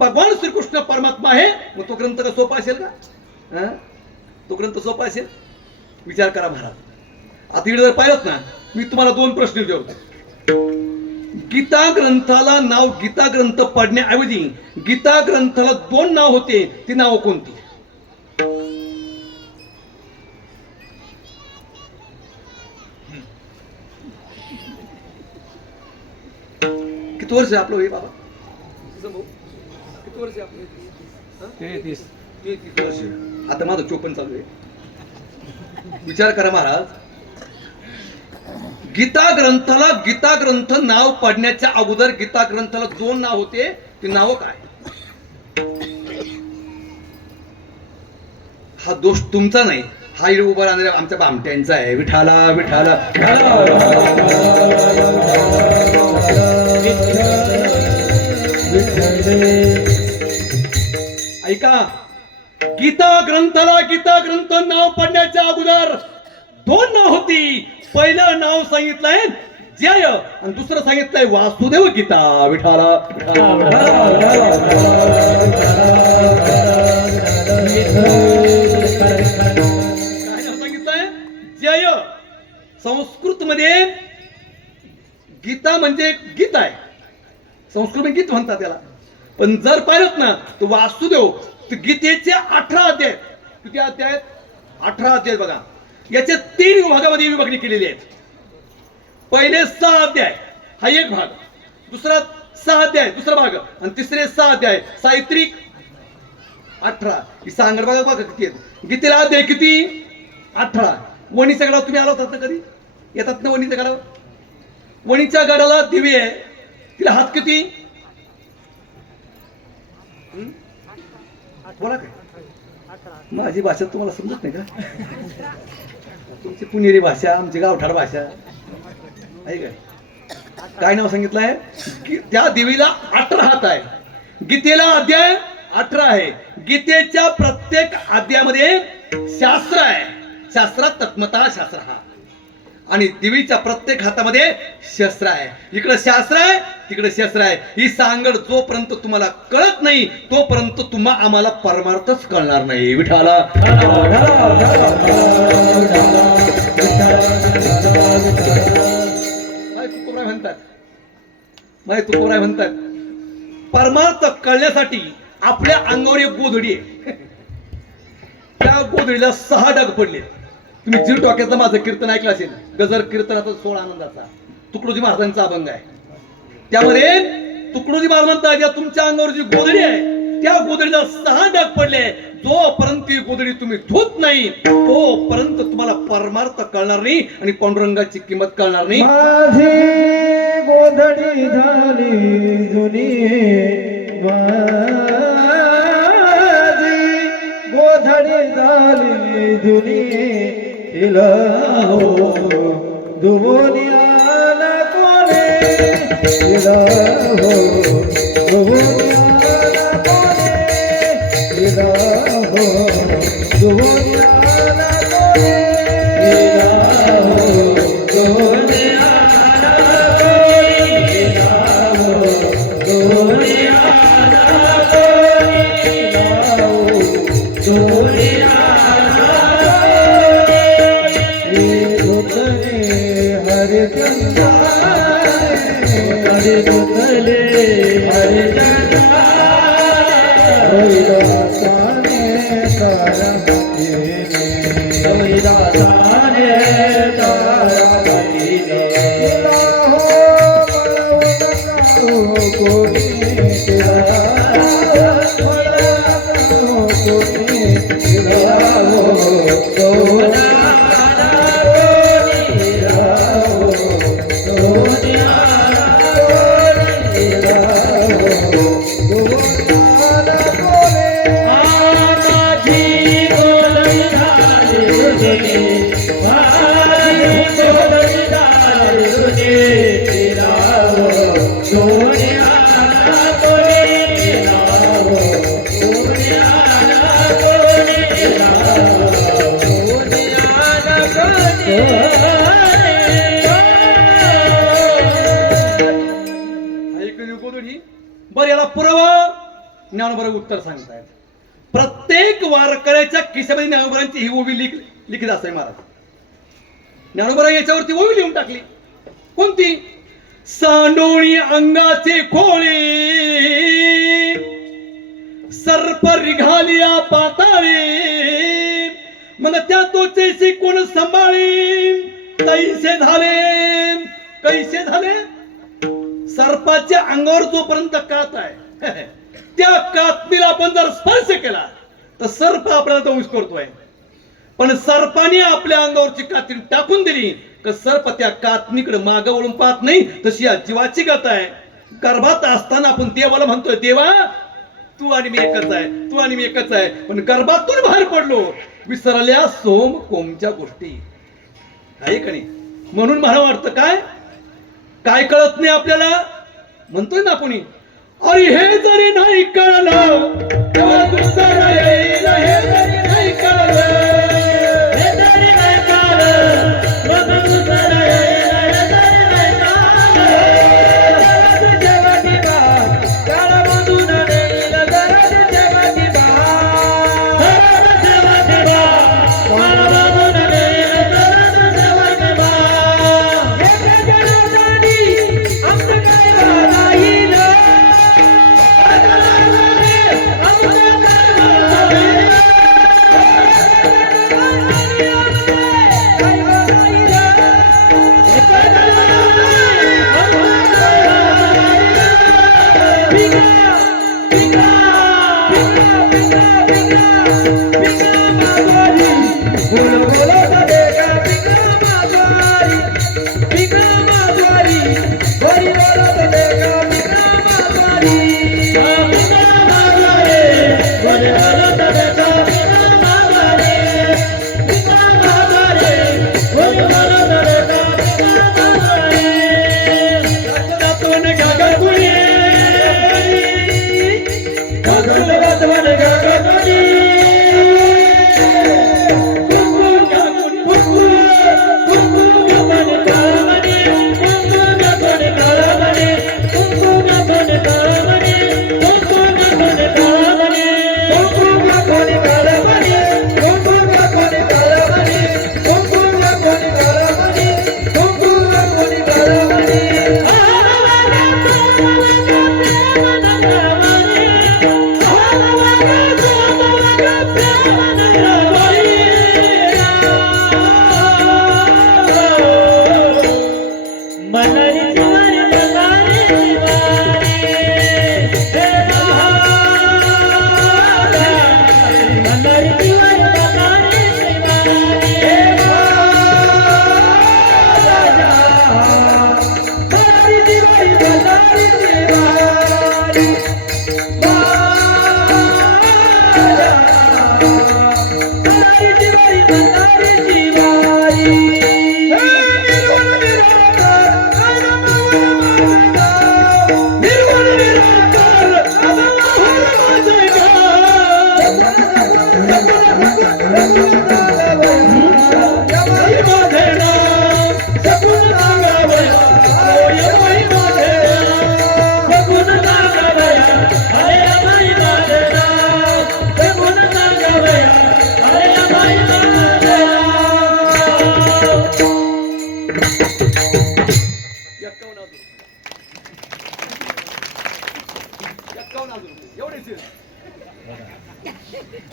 भगवान श्रीकृष्ण परमात्मा आहे, मग तो ग्रंथ का सोपा असेल का? तो ग्रंथ सोपा असेल? विचार करा महाराज. आता इकडे जर पाहिलं ना, मी तुम्हाला 2 प्रश्न विचारतो. गीता ग्रंथाला नाव गीता ग्रंथ पडण्याऐवजी गीता ग्रंथाला 2 नाव होते, ती नाव कोणती? किती वर्ष आहे आपलं हे बाबा? किती वर्ष आहे आपलं? 33 वर्ष. आता माझं 54 चालू आहे. विचार करा महाराज, गीता ग्रंथ नाव पडण्याच्या अगोदर गीता ग्रंथाला 2 नाव होते, ते नाव काय? हा दोष तुमचा नाही, हा इकडे उभा राहणाऱ्या आमच्या बामट्यांचा आहे. विठाला विठाला ऐका, गीता ग्रंथ नाव पडण्याच्या अगोदर 2 नाव होती. पहिलं नाव सांगितलंय जय आणि दुसरं सांगितलंय वासुदेव गीता. विठाला काय नाव सांगितलंय? जय. संस्कृत मध्ये गीता म्हणजे गीत आहे, संस्कृत मध्ये गीत म्हणतात त्याला. पण जर पाहिलं ना, तर वासुदेव, गीतेचे 18 अध्याय. किती अध्याय? 18 अध्याय. बघा, याचे 3 विभागामध्ये विभागणी केलेली आहे. पहिले 6 अध्याय हा एक भाग, दुसरा 6 अध्याय दुसरा भाग, आणि तिसरे 6 अध्याय. साहित्रिक 18. ही सांगड बघा बघा किती आहेत. गीतेला अध्याय किती? 18. वणीच्या गडावर तुम्ही आला होतात ना कधी? येतात ना वणीच्या गडावर? वणीच्या गडाला दिवे आहे, तिला हात किती? बोला काय, माझी भाषा तुम्हाला समजत नाही का? तुमची पुणेरी भाषा, आमची गावठाण भाषा आहे काय? काय नाव सांगितलंय? त्या देवीला 18 हात आहे. गीतेला अध्याय 18 आहे. गीतेच्या प्रत्येक अध्यायामध्ये शास्त्र आहे. शास्त्रात तत्मता शास्त्र हा, आणि देवीच्या प्रत्येक हातामध्ये शस्त्र आहे. इकडे शास्त्र आहे, तिकडे शस्त्र आहे. ही सांगड जोपर्यंत तुम्हाला कळत नाही, तोपर्यंत तुम्हा आम्हाला परमार्थच कळणार नाही. विठाला तुकोबराय म्हणतात, परमार्थ कळण्यासाठी आपल्या अंगावर एक गोधडी आहे. त्या गोधडीला 6 डाग पडले. तुम्ही जीव टोक्याचं माझं कीर्तन ऐकलं असेल, गजर कीर्तनाचा 16 आनंदाचा, तुकडोजी महाराजांचा अभंग आहे. त्यामध्ये तुकडोजी महाराज म्हणतात, या तुमच्या अंगावर जी गोधडी आहे, त्या गोधडीला 6 डाग पडले. जोपर्यंत ती गोधडी तुम्ही धुत नाही, तोपर्यंत तुम्हाला परमार्थ कळणार नाही आणि पांडुरंगाची किंमत कळणार नाही. माझी गोधडी झाली जुनी, माझी गोधडी झाली जुनी, तिला हो दुनियाला कोणी, तिला हो दुनियाला कोणी, तिला हो दुनियाला कोणी, तिला हो दुनियाला कोणी, तिला हो दुनियाला कोणी, तिला हो दुनियाला हरे चंदा हरे चंदले हरे चंदा रोहिदासाने तारामतीने रोहिदासाने तारामतीने तिला हो कोणी तिला कोणी तिला हो माझी गोलई झाली रुजले माझी गोलई झाली रुजले राव सोन्याला कोणी राव सोन्याला कोणी राव सोन्याला कोणी ऐकून कोणी बरं याला पुरावा ज्ञानोबा उत्तर सांगतायत. प्रत्येक वारकऱ्याच्या खिशामध्ये ज्ञानोबांची ही ओवी लिखित असते महाराज. ज्ञानोबा याच्यावरती ओवी लिहून टाकली. कोणती? सांडोळी अंगाचे खोळे सर्प रिघालिया पाताळे मग त्या तोचेशी कोण सांभाळे कैसे झाले कैसे झाले. सर्पाच्या अंगावर जोपर्यंत कात आहे त्या कातणीला आपण जर स्पर्श केला तर सर्प आपल्याला दंश करतोय. पण सर्पाने आपल्या अंगावरची कातणी टाकून दिली तर सर्प त्या कातणीकडे मागे वळून पाहत नाही. तशी या जीवाची गत आहे. गर्भात असताना आपण देवाला म्हणतोय देवा तू आणि मी एकच आहे तू आणि मी एकच आहे. पण गर्भातून बाहेर पडलो विसरल्या सोम कोमच्या गोष्टी आहे का नाही. म्हणून मला वाटतं काय काय कळत नाही आपल्याला. म्हणतोय ना आपण अरे हे जरी नाही कळलं तेव्हा दुसरं येईल. हे जरी नाही कळलं हे जरी नाही कळलं मग दुसरं येईल. हे जरी नाही कळलं जगाची बात काळामधून येईल. जगाची बात जगाची बात काळामधून येईल. जगाची बात हे जगाची आमचं काय राहील.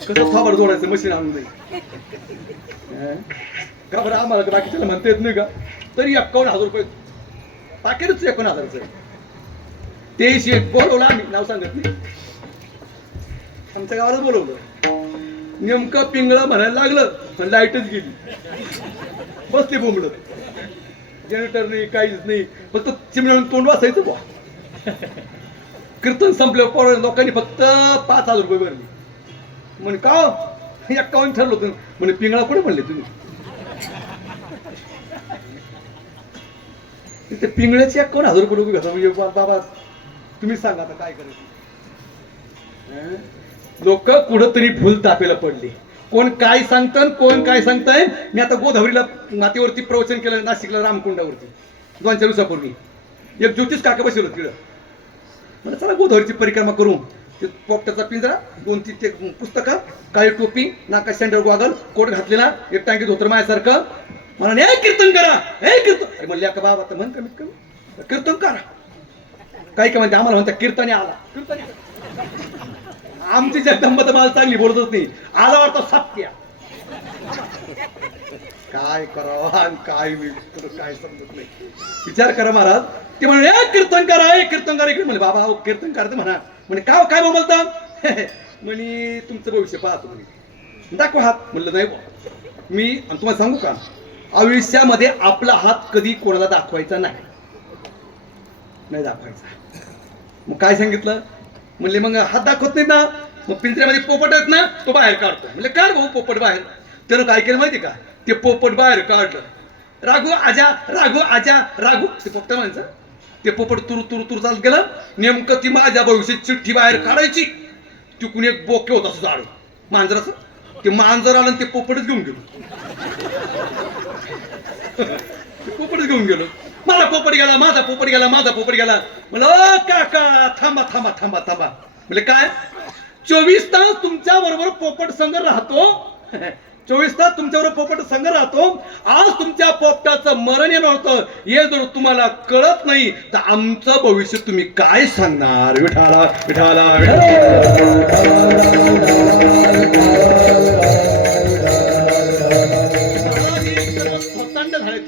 कसं थोबड जोडायचं मशीन आणून जाईल का बरं आम्हाला बाकीच्याला म्हणता येत नाही का. तरी 51,000 रुपये पाकिटच 51,000. ते शेत बोलवलं आम्ही नाव सांगत नाही आमच्या गावालाच बोलवलं. नेमकं पिंगळं म्हणायला लागलं पण लाईटच गेली. बसली बोंबडत. जनरेटर नाही काहीच नाही फक्त चिमण्यानं तोंड वाचायचं बुवा. कीर्तन संपल्यावर पोरं लोकांनी फक्त 5,000 रुपये भरले. म्हणे का हो? 51 ठरलं होतं. म्हणे पिंगळा कुठे म्हणले तुम्ही? ते पिंगळ्याचे 51,000 रुपये लोक घेतात. म्हणजे बाबा तुम्ही सांगा आता काय करायचं. लोक कुठंतरी भूल तापेला पडली. कोण काय सांगतं कोण काय सांगताय. मी आता गोदावरीला मातीवरती प्रवचन केलं नाशिकला रामकुंडावरती 2-4 दिवसापूर्वी. एक ज्योतिष काका बसलो तिकडं. मला चला गोदावरीची परिक्रमा करू. ते पोपट्याचा पिंजरा 2-3 ते पुस्तकं काळी टोपी नाका सँडल गॉगल कोट घातलेला एक टांगी धोतर माझ्यासारखं. मला नाही कीर्तन करा हे कीर्तन. अरे म्हणले का बाबा आता म्हण कमीत कमी कीर्तन करा. काही काय म्हणते आम्हाला म्हणता कीर्तने आला कीर्तने. आमची जगदंबा तर मला चांगली बोलतच नाही. आला वाटतं साप्या. काय करावं आणि काय मी काय समजत नाही. विचार करा महाराज. ते म्हणे कीर्तन करा कीर्तन करा इकडे. म्हणे बाबा कीर्तन करते म्हणा. म्हणे काय बोलता. म्हणे तुमचं भविष्य पाहतो म्हणे. दाखवा हात. म्हणलं नाही मी तुम्हाला सांगू का आयुष्यामध्ये आपला हात कधी कोणाला दाखवायचा नाही दाखवायचा. मग काय सांगितलं. म्हणले मग हात दाखवत नाही ना. मग पिंजऱ्यामध्ये पोपट आहेत ना तो बाहेर काढतो. म्हणजे काढ भाऊ पोपट बाहेर. त्यानं काय केलं माहिती का ते पोपट बाहेर काढलं. राघू आजा राघू ते पोपट म्हणायचं. ते पोपट तुरू चालत गेलं. नेमकं ती माझ्या भविष्यात चिठ्ठी बाहेर काढायची. तिकून एक बोके होत असं झाड मांजराचं. ते मांजर आलं आणि ते पोपटच घेऊन गेलो. ते पोपटच घेऊन गेलो. माझा पोपट गेला. म्हणलं काका थांबा. म्हणजे काय 24 तास तुमच्या बरोबर पोपट संघ राहतो. 24 तास तुमच्याबरोबर पोपट संघ राहतो. आज तुमच्या पोपटाचं मरण येणार होतं. हे जर तुम्हाला कळत नाही तर आमचं भविष्य तुम्ही काय सांगणार. विठाला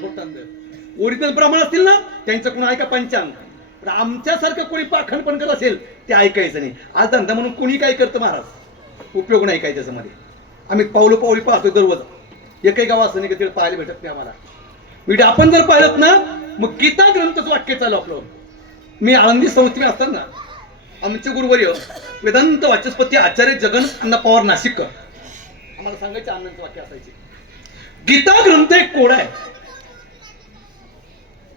थोटांड ओरिजिनल ब्राह्मण असतील ना त्यांचं कोणी ऐका पंचांग. आमच्यासारखं कोणी पाखंड पण करत असेल ते ऐकायचं नाही. आज धंदा म्हणून कोणी काय करतं महाराज. उपयोग नाही काय त्याच्यामध्ये. आम्ही पावली पाहतोय दररोज. एकही गाव असं नाही की तिथे पाहायला भेटत नाही आम्हाला. म्हणजे आपण जर पाहिलं ना मग गीता ग्रंथच वाक्य चालू आपलं. मी आळंदी संस्थेत असताना आमचे गुरुवर्य वेदांत वाचस्पती आचार्य जगन्नाथ अण्णा पवार नाशिककर आम्हाला सांगायचे आनंद वाक्य असायचे. गीता ग्रंथ एक कोड आहे.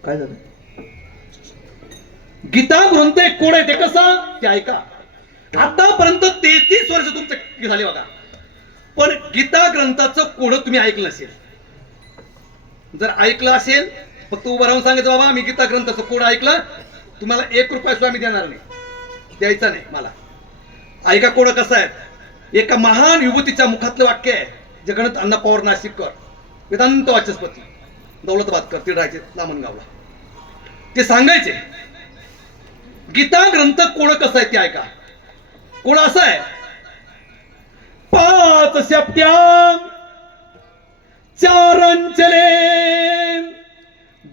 काय झालं. गीता ग्रंथ एक कोड आहे. ते कसं ते ऐका. आतापर्यंत 33 वर्ष तुमचं झाले बघा. पण गीता ग्रंथाचं कोड तुम्ही ऐकलं नसेल. जर ऐकलं असेल फक्त उभं राहून सांगायचं बाबा मी गीता ग्रंथाचं कोड ऐकलं तुम्हाला 1 रुपया सुद्धा मी देणार नाही. द्यायचा नाही मला. ऐका कोड कसं आहे. एका महान विभूतीच्या मुखातलं वाक्य आहे. जगन्नाथ अण्णा पवार नाशिककर वेदांत वाचस्पती दौलताबादकर ते राहायचे लामणगावला. ते सांगायचे गीता ग्रंथ कोड कसं आहे ते ऐका. कोड असं आहे 5 शपट्या 4 अंचले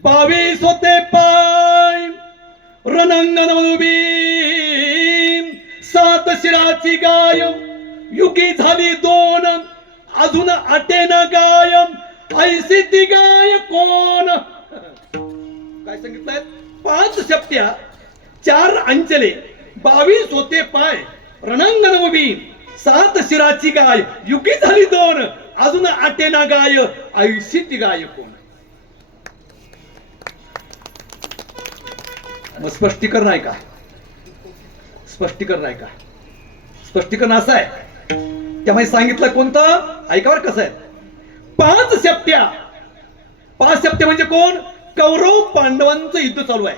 22 होते पाय रणंगण उभी 7 शिराची गाय युगी झाली 2 अजून आटेना गाय ऐसी ती गाय कोण. काय सांगितलंय 5 शपट्या 4 अंचले 22 होते पाय रणांगण उभी 7 शिराची गाय युगी झाली 2 अजून आटेना गाय ऐशी ती गाय कोण. स्पष्टीकरण आहे का. स्पष्टीकरण असं आहे. त्यामुळे सांगितलं कोणतं ऐकावर कसं आहे. 5 शपट्या म्हणजे कोण कौरव पांडवांचं युद्ध चालू आहे.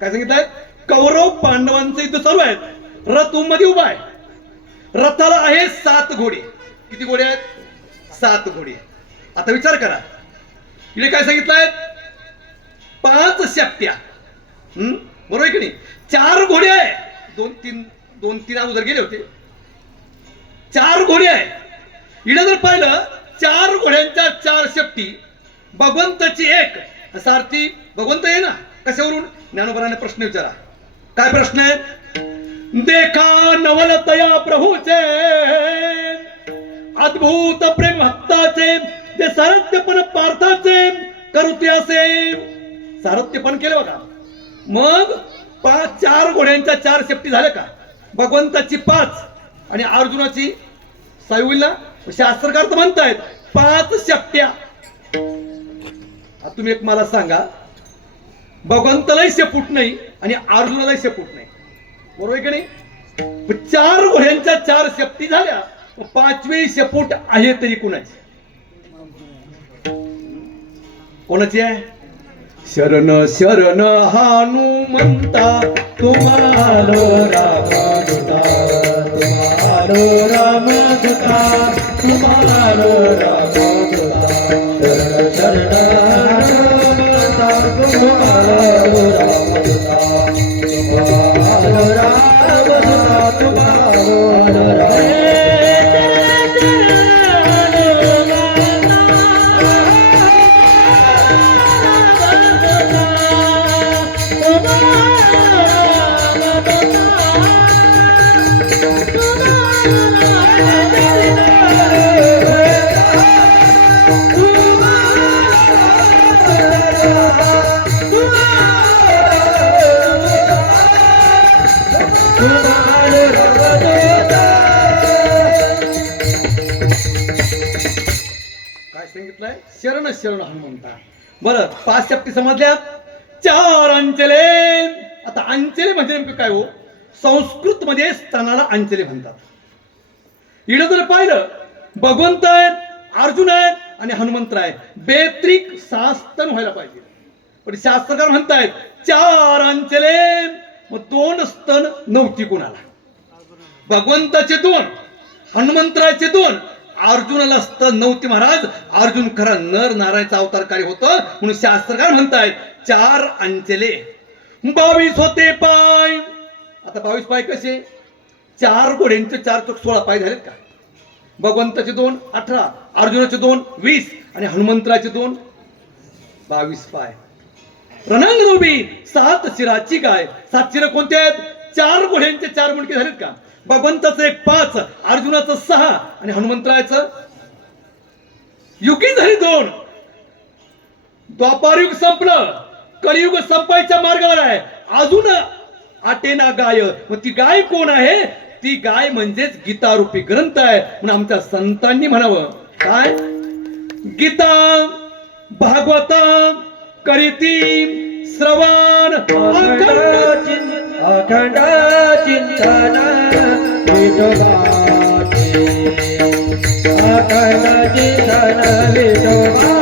काय सांगितलंय कौरव पांडवांचं युद्ध चालू आहे. रथ मध्ये उभा आहे. रथाला आहे 7 घोडे. किती घोडे आहेत 7 घोडे. आता विचार करा इथे काय सांगितलंय 5 शपट्या. बरोबर आहे की नाही. 4 घोडे आहे. 2-3 अगोदर गेले होते. 4 घोडे आहे. इकडे जर पाहिलं 4 घोड्यांच्या 4 शपटी भगवंताची 1 सारथी भगवंत आहे ना. कशावरून ज्ञानोबराने प्रश्न विचारा. काय प्रश्न आहे. देखा नवलतया प्रभूचे अद्भुत प्रेम भक्ताचे ते सारथ्यपण पार्थाचे करुते असे. सारथ्यपण केलं बघा. मग चार घोड्यांच्या 4 शेपटी झाल्या का? भगवंताची 5 आणि अर्जुनाची 6 होईल ना? शास्त्रकार तर म्हणतायत 5 शेपट्या. आता तुम्ही एक मला सांगा, भगवंतालाही शेपूट नाही आणि अर्जुनालाही शेपूट नाही, बरोबर आहे की नाही? 4 घोड्यांच्या 4 शेपटी झाल्या, 5वी शेपूट आहे तरी कुणाची? कोणाची आहे? शरण शरण हनुमंता तुम्हारो रामदूता, तुम्हारो रामदूता, तुम्हारो रामदूता. शरण शरण हनुमंता तुम्हारो रामदूता, तुम्हारो रामदूता, तुम्हारो रामदूता. काय सांगितलंय? शरण शरण हनुमंता. बरं, 5 शेपटी समजल्यात. 4 अंचले. आता अंचले म्हणजे नेमकं काय हो? संस्कृत मध्ये स्तनाला अंचले म्हणतात. इकडे जर पाहिलं, भगवंत आहेत, अर्जुन आहेत आणि हनुमंत आहे, बेत्रिक 6 स्तन व्हायला पाहिजे. पण शास्त्रकार म्हणतायत 4 अंचले, मग 2 स्तन नव्हती कुणाला. भगवंताचे 2, हनुमंतराचे 2, अर्जुनाला स्तन नव्हती महाराज. अर्जुन खरा नर नारायणचा अवतारकारी होतं, म्हणून शास्त्रकार म्हणतायत 4 अंचले. 22 होते पाय. आता 22 पाय कसे? 4 घोड्यांचे 4 चोक 16 पाय झालेत का? भगवंताचे 2 18, अर्जुनाचे 2 20 आणि हनुमंतराचे 2 22 पाय. रणंगरूपी 7 शिराची गाय. 7 शिर कोणते आहेत? 4 घोड्यांचे 4 मुंडके झालेत का? भगवंताचं 1 5, अर्जुनाचं 6 आणि हनुमंतराचं युगी झाली 2. द्वापारयुग संपलं, कलियुग संपायच्या मार्गावर आहे. अजून आटेना गाय. मग ती गाय कोण आहे? ती गाय म्हणजेच गीता रूपी ग्रंथ आहे. म्हणून आमच्या संतांनी म्हणावं काय? गीता भागवत करीती श्रवण अखंड चिंतन विठोबाचे, अखंड चिंतन विठोबाचे, अखंड चिंतन विठोबाचे.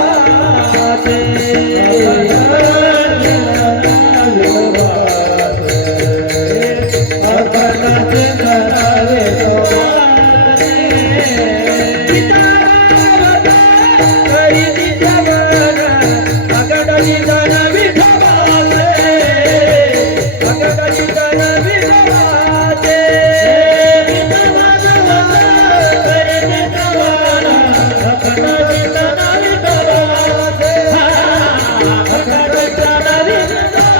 करीती श्रवण अखंड चिंतन विठोबाचे, अखंड चिंतन विठोबाचे. करीती श्रवण अखंड चिंतन विठोबाचे, अखंड चिंतन विठोबाचे.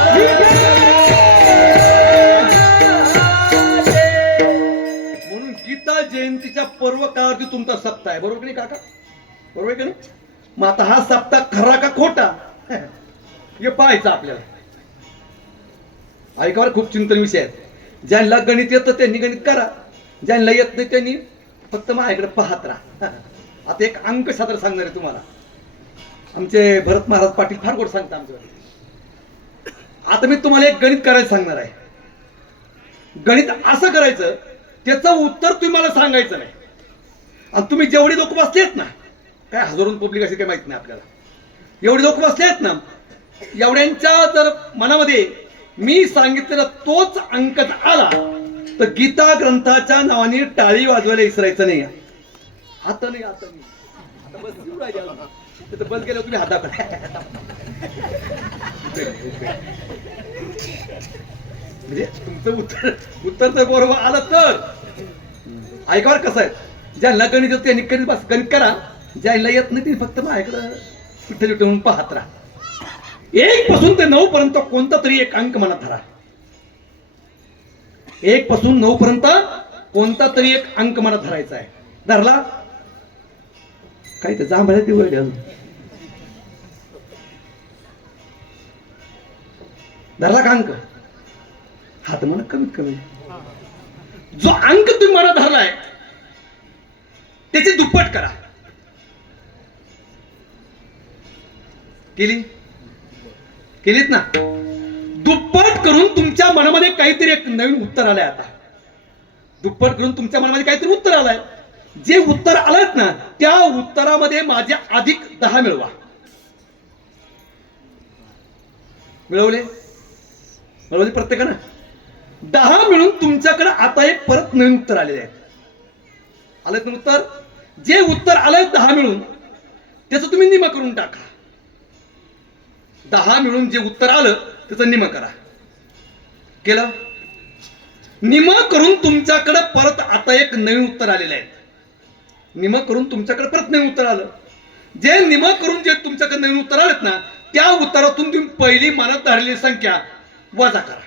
म्हणून गीता जयंतीच्या पर्व काळात तुमचा सप्ताह आहे, बरोबर की नाही काका? बरोबर आहे की नाही? मग आता हा सप्ताह खरा का खोटा हे पाहायचं आपल्याला. ऐकावर खूप चिंतन विषय आहेत. ज्यांना गणित येतं त्यांनी गणित करा, ज्यांना येत नाही त्यांनी फक्त माझ्याकडे पाहत राहा. आता एक अंकशास्त्र सांगणार आहे तुम्हाला. आमचे भरत महाराज पाटील फार गोड सांगतात आमच्याकडे. आता मी तुम्हाला एक गणित करायला सांगणार आहे. गणित असं करायचं, त्याचं उत्तर तुम्ही मला सांगायचं नाही. आणि तुम्ही जेवढी लोक बसलेत ना, काय हजारों पब्लिक असे काही माहित नाही आपल्याला, एवढे लोक बसले आहेत ना, एवढ्यांच्या जर मनामध्ये मी सांगितलेला तोच अंक आला तर गीता ग्रंथाच्या नावाने टाळी वाजवायला विसरायचं नाही. आता नाही, आता नाही, आता बस येऊ राहिले अजून. तिथं बस गेल्यावर तुम्ही हाताकडे म्हणजे तुमचं उत्तर तर बरोबर आलं तर. ऐकावर कसं आहे, ज्यांना गणित येतं त्यांनी गणित बस गणित करा, ज्यांना येत नाही ते फक्त माझ्याकडं विठ्ठल विठ्ठल पाहत राहा. 1 पासून ते 9 पर्यंत कोणता तरी एक अंक मनात धरा. 1 पासून 9 पर्यंत कोणता तरी एक अंक मनात धरायचा आहे. धरला काही तर जांभळ्या दिवळ अजून धरला का अंक? हात म्हणा कमीत कमी जो अंक तुम्ही मनात धरलाय त्याची दुप्पट करा. केलीत ना? दुप्पट करून तुमच्या मनामध्ये काहीतरी एक नवीन उत्तर आलंय. आता दुप्पट करून तुमच्या मनामध्ये काहीतरी उत्तर आलंय. जे उत्तर आलंय ना त्या उत्तरामध्ये माझे अधिक 10 मिळवा. मिळवले प्रत्येकानं 10 मिळून तुमच्याकडे आता एक परत नवीन उत्तर आलेले आहे. आलं ना उत्तर? जे उत्तर आलंय 10 मिळून त्याचं तुम्ही निम करून टाका. 10 मिळून जे उत्तर आलं त्याचं निम करा. केलं? निम करून तुमच्याकडे परत आता एक नवीन उत्तर आलेलं आहे. निम करून तुमच्याकडे परत नवीन उत्तर आलं. जे निम करून जे तुमच्याकडे नवीन उत्तर आलेत ना त्या उत्तरातून तुम्ही पहिली मनात धरलेली संख्या वजा करा.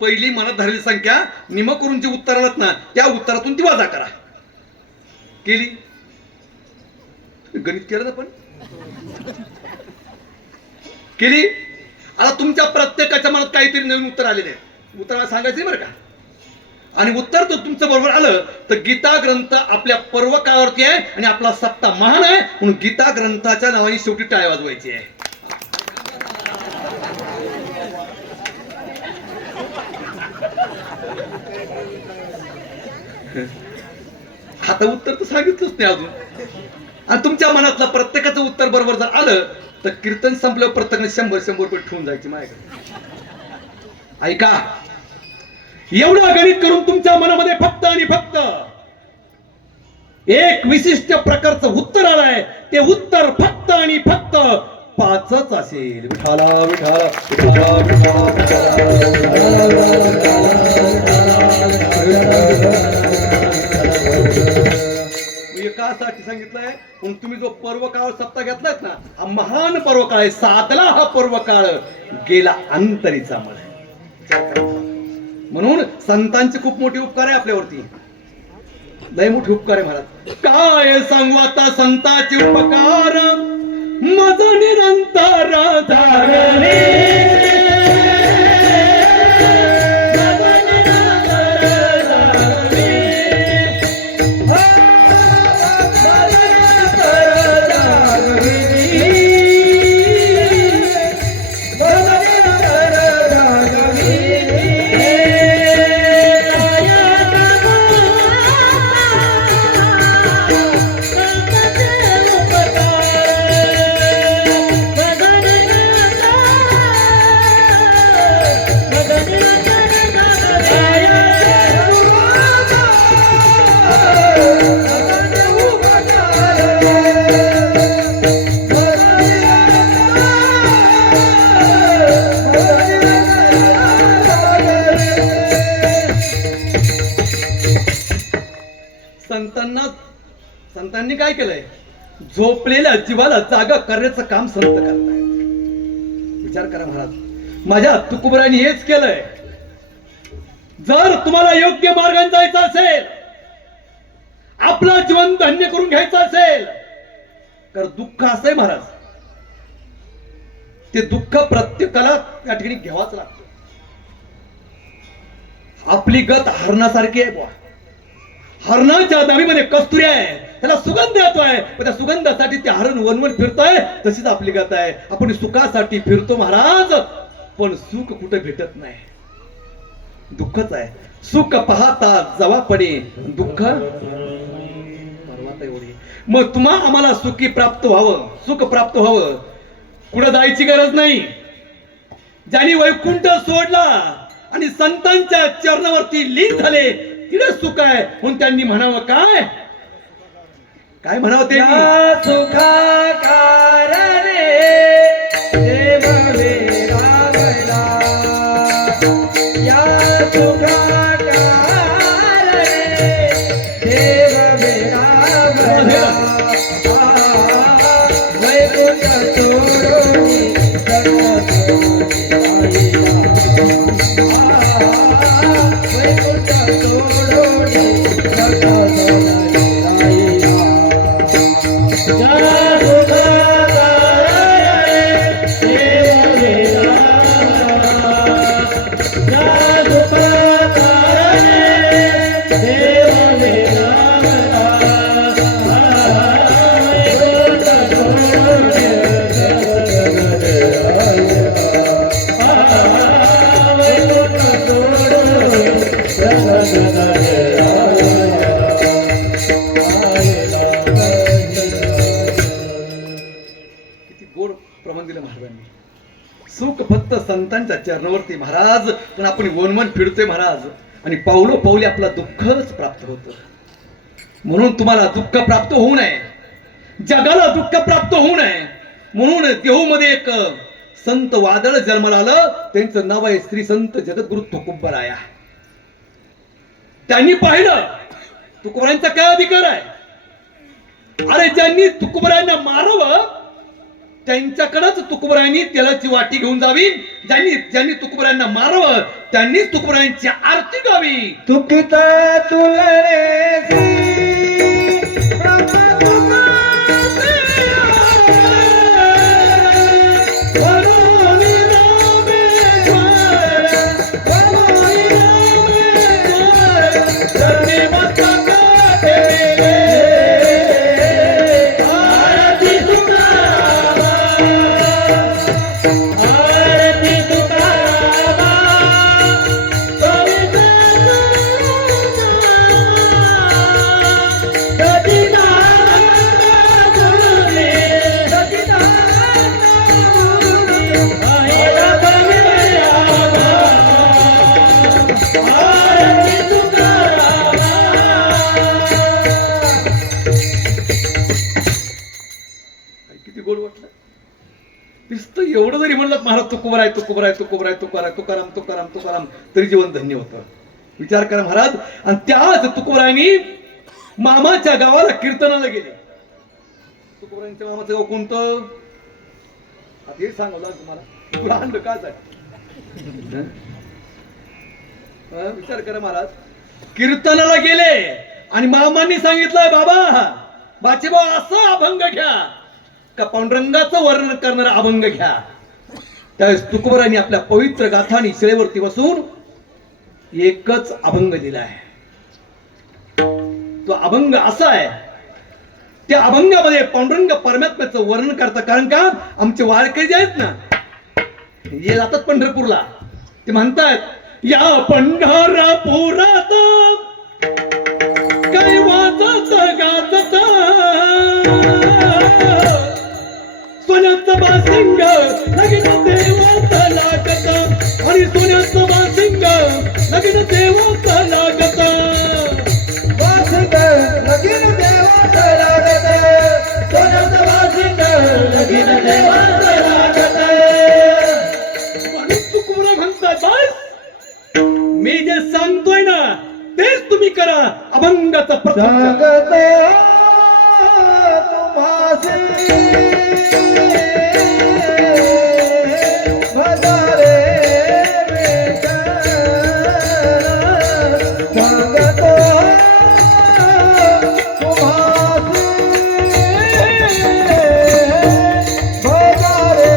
पहिली मनात धरलेली संख्या निम करून जे उत्तर आलं ना त्या उत्तरातून ती वजा करा. केली? गणित केलं ना पण केली? आता तुमच्या प्रत्येकाच्या मनात काहीतरी नवीन उत्तर आलेले आहे. उत्तर सांगायचं बरं का? आणि उत्तर तर तुमचं बरोबर आलं तर गीता ग्रंथ आपल्या पर्व काळावरती आहे आणि आपला सप्ताह महान आहे म्हणून गीता ग्रंथाच्या नावाने शेवटी टाळ्या वाजवायची आहे. आता उत्तर तर सांगितलंच नाही अजून. आणि तुमच्या मनातलं प्रत्येकाचं उत्तर बरोबर जर आलं तर कीर्तन संपल्यावर प्रत्येकाने 100 रुपये ठेवून जायचे माझ्याकडे. ऐका, एवढं गणित करून तुमच्या मनामध्ये फक्त आणि फक्त एक विशिष्ट प्रकारचं उत्तर आलंय. ते उत्तर फक्त आणि फक्त 5च असेल. विठाला विठाला विठाला एकासाठी सांगितलंय. म्हणून तुम्ही जो पर्व काळ सप्ताह घेतलात ना हा महान पर्व काळ आहे. 7ला हा पर्व काळ गेला अंतरीचा मळ. म्हणून संतांचे खूप मोठे उपकार आहे आपल्यावरती. लय मोठे उपकार आहे महाराज. काय सांगू आता संतांचे उपकार माझा निरंतर धारणे. संतांनी काय केलंय? झोपलेल्या जीवाला जागा करण्याचं काम संत करताय. विचार करा महाराज. माझ्या तुकोबरांनी हेच केलंय. जर तुम्हाला योग्य मार्गाने जायचं असेल, आपलं जीवन धन्य करून घ्यायचं असेल तर दुःख असंय महाराज. ते दुःख प्रत्येकाला त्या ठिकाणी घ्यावाच लागतं. आपली गत हरणासारखी आहे बुवा. हरणाच्या दामीमध्ये कस्तुरी आहे, त्याला सुगंध येतोय, पण त्या सुगंधासाठी ते हरण वनवन फिरतोय. तशीच आपली गत आहे. आपण सुखासाठी फिरतो महाराज, पण सुख कुठे भेटत नाही. दुःखच आहे. सुख पाहता जवापणे दुःख एवढी. मग तुम्हा आम्हाला सुखी प्राप्त व्हावं, सुख प्राप्त व्हावं, कुठं जायची गरज नाही. ज्यांनी वैकुंठ सोडला आणि संतांच्या चरणावरती लीन झाले तिथे सुख आहे. म्हणून त्यांनी म्हणावं काय काय म्हणावं ते सुखा कारणे देव वेरावला. या सुखा कारणे देव वेरावला. वैकुंठ सोडून वैकुंठ सोडून देवाने लावला वैकुंठ सोडून जगदरे वैकुंठ सोडून जगदरे किती गोड प्रमाण दिलं महाराजांनी. सुख फक्त संतांच्या चरणावरती महाराज, पण आपण वनवन फिरतोय महाराज आणि पावलो पावले आपला दुःखच प्राप्त होतं. म्हणून तुम्हाला दुःख प्राप्त होऊ नये, जगाला दुःख प्राप्त होऊ नये म्हणून देहूमध्ये एक संत वादळ जन्माला आलं. त्यांचं नाव आहे श्री संत जगद्गुरु तुकोबराया. त्यांनी पाहिलं तुकोबरायांचा काय अधिकार आहे. अरे ज्यांनी तुकोबरायांना मारावं त्यांच्याकडेच तुकोबरायांनी तेलाची वाटी घेऊन जावी. ज्यांनी तुकोबरायांना मारावं त्यांनी तुकोबरायांची आरती गावी. तुकिता तुलरे किती गोड वाटलं. नुसतं एवढं जरी म्हणलं महाराज तुकोबराय तुकोबराय तुकोबराय तुकाराम तुकाराम तुकाराम तुकाराम तरी जीवन धन्य होतं. विचार करा महाराज. आणि त्याच तुकोबरायांनी मामाच्या गावाला कीर्तनाला गेले. तुकोबरायांच्या मामाचं गाव कोणतं आता हे सांगावं लागलं तुम्हाला. तुला आणलं का विचार करा महाराज. कीर्तनाला गेले आणि मामांनी सांगितलं बाबा बाचेबा असं अभंग घ्या का पांडुरंगाचं वर्णन करणारा अभंग घ्या. त्यावेळेस तुकोबरायांनी आपल्या पवित्र गाथानी शिळेवरती बसून एकच अभंग लिहिला आहे. तो अभंग असा आहे, त्या अभंगामध्ये पांडुरंग परमात्म्याचं वर्णन करतात. कारण का आमचे वारकरी जे आहेत ना हे जातात पंढरपूरला, ते म्हणतात या पंढरपुरात काय वाजत गाजत सोन्याचं बासिंग लगीन देवात लागत आणि सोन्याचं बासिंग लगीन देवात लागत बासिंग लगीन देवात लागत सोन्याचं बासिंग लगीन देवात लागत. म्हणून तुकोबरा म्हणतात बस मी जे सांगतोय ना तेच तुम्ही करा. अभंगाचा प्रसंग जगत तुम्हासे भजारे बेचारा जगत तुम्हासे भजारे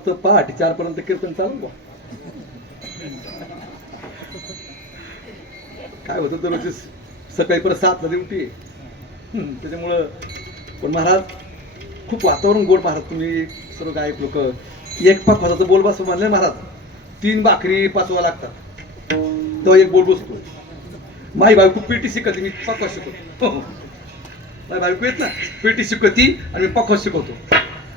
वाटतं पहाटे 4 पर्यंत कीर्तन चालू बा. काय होतं दररोज सकाळी परत 7ला ड्युटी आहे. त्याच्यामुळं पण महाराज खूप वातावरण गोड महाराज. तुम्ही सर्व गायक लोक एक पाचवाचा बोल बसव म्हणले महाराज 3 भाकरी पाचवा लागतात तो एक बोल बसतो. माई बायको पेटी शिकवते, मी पक्वा शिकवतो. माई बायको येत ना पेटी शिकवती आणि मी पक्वा शिकवतो.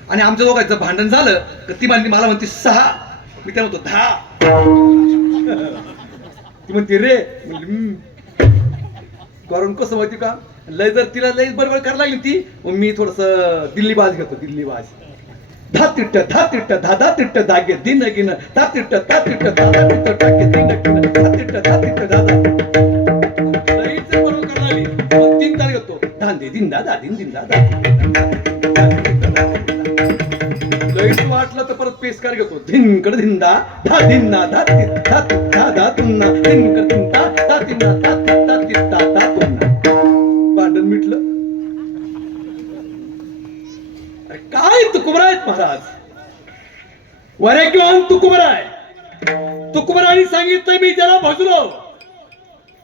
आणि आमच्या दोघांचं भांडण झालं तर ती म्हणते मला म्हणते 6, मी त्या म्हणतो 10. ती म्हणते रे म्हणजे कारण कसं माहिती का लय जर तिला लय बरोबर करायला लागली ती मग मी थोडस दिल्ली बाज घेतो. दिल्ली बाज धा तिट्ट धा तिट्ट धा धा तिट्ट धागे दिन गिन धा तिट्ट धा तिट्ट धा धा तिट्ट धागे दिन गिन धा तिट्ट धा तिट्ट धा धा लयच बरोबर करायला लागली मग 3 तार घेतो. धांदे दिन दादा दिन दिन दादा लयच वाटलं तर परत पेसकार घेतो. धिनकड धिंदा धा धिन्ना धा ति धा ति धा धा तुन्ना धिनकड धिंदा धा तिन्ना धा ति धा ति धा धा तुन्ना. भांडण मिटलं. अरे काय तुकुबरा आहेत महाराज. वरेकवान तुकुबरा आहे. तुकुबराने सांगितलं मी ज्याला भजलो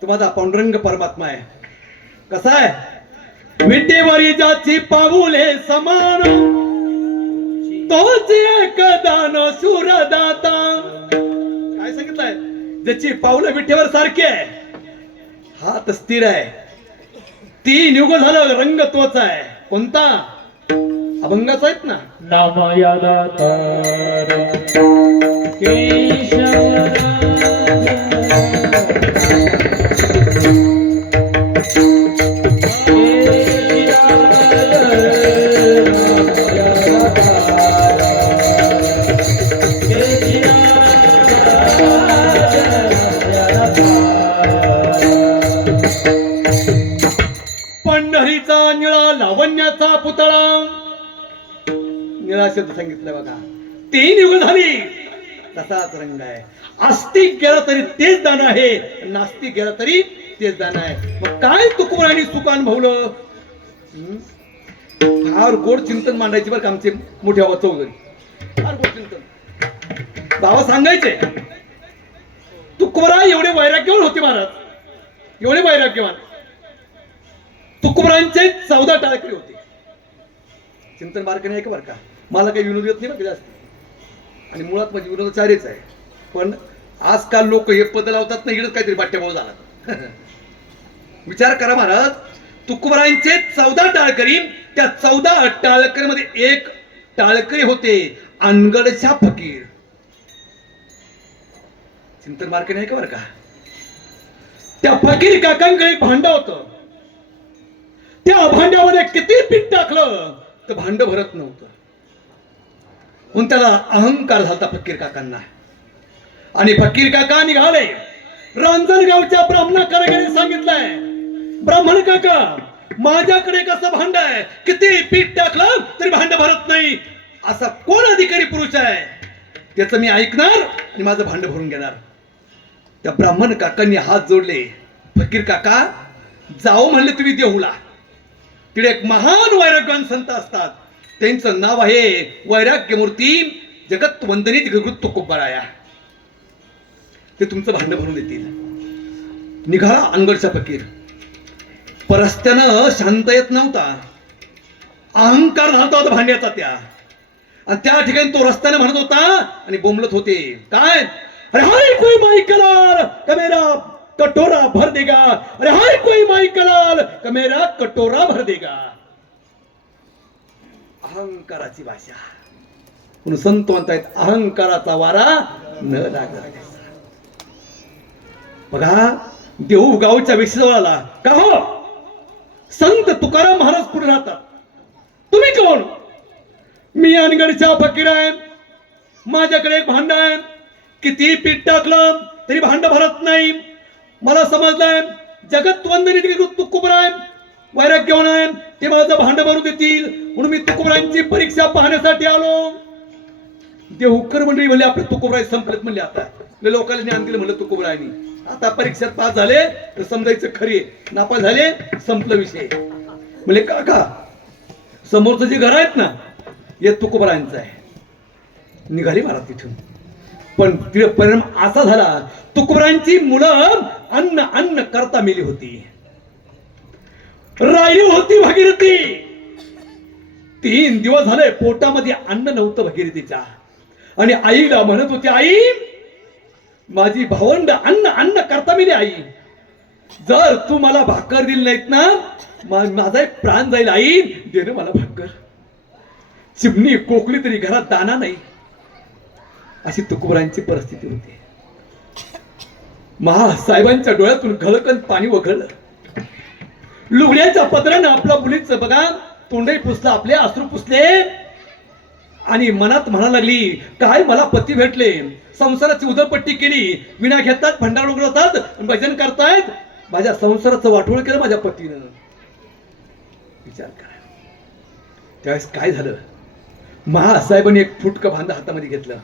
तो माझा पांडुरंग परमात्मा आहे. कसा आहे मिठेवरी ज्याची पाऊले समान तोच एक दान सुरदाता. काय सांगितलंय ज्याची पाऊलं विठेवर सारखी आहे हात स्थिर आहे. 3 युग झालं रंग तोच आहे. कोणता अभंगाचा आहेत ना नाम यादातार केशवराज पंढरीचा निळा लावण्याचा पुतळा. निळा शब्द सांगितलं बघा. 3 युग झाली तसाच रंग आहे. आस्तिक गेला तरी तेच दान आहे, नास्तिक गेला तरी तेच दान आहे. मग काय तुकुबराने सुख अनुभवलं. फार गोड चिंतन मांडायचे बरं का आमचे मोठे बाबा चौधरी. फार गोड चिंतन बाबा सांगायचे. तुकुबरा एवढे वैराग्यवान होते महाराज. एवढे वैराग्यवान. तुकुबरांचे 14 टाळकरी होते. चिंतन बारकाने आहे का बरं का. मला काही विनोद येत नाही बरं जास्त आणि मुळात म्हणजे विनोदाचार्यच आहे. पण आजकाल लोक हे पद लावतात ना इकडे काहीतरी बाट्याभाऊ झाला. विचार करा महाराज तुकुबरांचे 14 टाळकरी. त्या 14 टाळकरीमध्ये एक टाळकरी होते अनगडच्या फकीर. चिंतन बारकाने आहे का बरं का. त्या फकीर काकांकडे एक भांड होतं. त्या भांड्यामध्ये किती पीठ टाकलं तर भांड भरत नव्हतं. म्हणून त्याला अहंकार झाला फकीर काकांना. आणि फकीर काका निघाले रांजणगावच्या ब्राह्मणाकडे सांगितलंय ब्राह्मण काका माझ्याकडे कसं भांड आहे किती पीठ टाकलं तरी भांड भरत नाही. असा कोण अधिकारी पुरुष आहे त्याचं मी ऐकणार आणि माझं भांड भरून घेणार. त्या ब्राह्मण काकांनी हात जोडले. फकीर काका जाओ म्हणले तुम्ही देहूला. तिकडे एक महान वैराग्यवान संत असतात. त्यांचं नाव आहे वैराग्यमूर्ती जगत वंदनीत गृत तुकोबराया. ते तुमचं भांड भरून देतील. निघाला अनगडचा फकीर. परस्त्यानं शांत येत नव्हता. अहंकार झाला होता भांड्याचा त्या. आणि त्या ठिकाणी तो रस्त्याने म्हणत होता आणि बोंबलत होते. काय अरे हाय कोई माई कलाल का मेरा कटोरा भर देगा. अरे हाय कोई माई कलाल का मेरा कटोरा भर देगा. अहंकाराची भाषा. म्हणून संत म्हणतायत अहंकाराचा वारा न लागला. बघा देहू गावच्या वेशीजवळ आला. का हो संत तुकाराम महाराज पुढे राहतात. तुम्ही कोण. मी अनगडचा फकीर आहे. माझ्याकडे एक भांड आहे. किती पीठ टाकलं तरी भांड भरत नाही. मला समजलंय जगत वंदनीत तुकोबरा आहे वैराग्यवान आहे. ते माझं भांड भरू देतील म्हणून मी तुकोबरांची परीक्षा पाहण्यासाठी आलो. देहूकर मंडळी म्हणले आपले तुकोबराय संपलेत म्हणले. आता लोकांना ज्ञान दिलं म्हणलं तुकोबरायांनी. आता परीक्षेत पास झाले तर समजायचं खरे. नापास झाले संपलं विषय. म्हणजे काका समोरचं जे घर आहेत ना हे तुकोबरायांचं आहे. निघाली महाराज तिथून. पण तिथे परिणाम असा झाला, तुकोबारांची मुलं अन्न अन्न करता मेली होती. राहिली होती भागीरथी. 3 दिवस झाले पोटामध्ये अन्न नव्हतं भागीरथीच्या. आणि आईला म्हणत होती, आई माझी भावंड अन्न अन्न करता मेली. आई जर तू मला भाकर दिली नाहीत ना, माझा एक प्राण जाईल. आई दे ना मला भाकर. चिमणी कोकली तरी घरात दाना नाही, अशी तुकोबारांची परिस्थिती होती. महासाहेबांच्या डोळ्यातून घळकन पाणी वगळलं. लुगड्याच्या पदरानं आपल्या मुलीचं बघा तोंडही पुसलं, आपले अश्रू पुसले आणि मनात म्हणा लागली, काय मला पती भेटले, संसाराची उधळपट्टी केली, विना घेतात, भंडार उघडतात, भजन करतायत, माझ्या संसाराचं वाटोळ केलं माझ्या पतीनं. विचार करा. त्यावेळेस काय झालं, महासाहेबांनी एक फुटकं भांड हातामध्ये घेतलं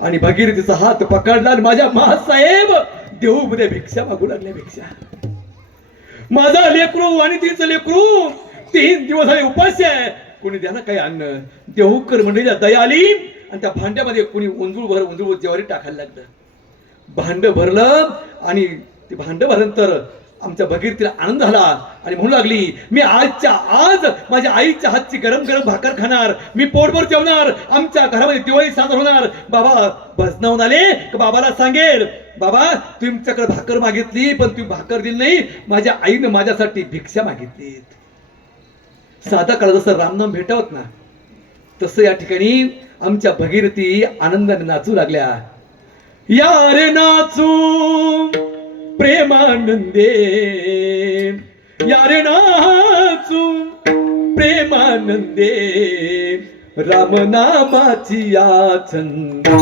आणि भागीरथीचा हात पकडला आणि माझ्या महासाहेब देऊमध्ये भिक्षा मागू लागल्या. भिक्षा. माझा लेकरू आणि तिचं लेकरू 3 दिवस झाले उपास्य आहे, कोणी द्या ना काही अन्न. देहूकर मंडळीला दया आली आणि त्या भांड्यामध्ये कोणी उंजूळ ज्वारी टाकायला लागलं. भांड भरलं आणि ते भांड भरल्यानंतर आमच्या भगीरथीला आनंद झाला आणि म्हणू लागली, मी आजच्या आज माझ्या आईच्या हातची गरम गरम भाकर खाणार, मी पोटभर जेवणार, आमच्या घरामध्ये दिवाळी साजरा होणार. बाबा भजनावून आले का बाबाला सांगेल, बाबा तुमच्याकडे भाकर मागितली पण तुम्ही भाकर दिली नाही, माझ्या आईने माझ्यासाठी भिक्षा मागितली. साधा काळ जसं रामनाम भेटावत ना, तसं या ठिकाणी आमच्या भगीरथी आनंदाने नाचू लागल्या. या रे नाचू प्रेमानंदे, या रे नाचू प्रेमानंदे, रामनामाची या छंदे,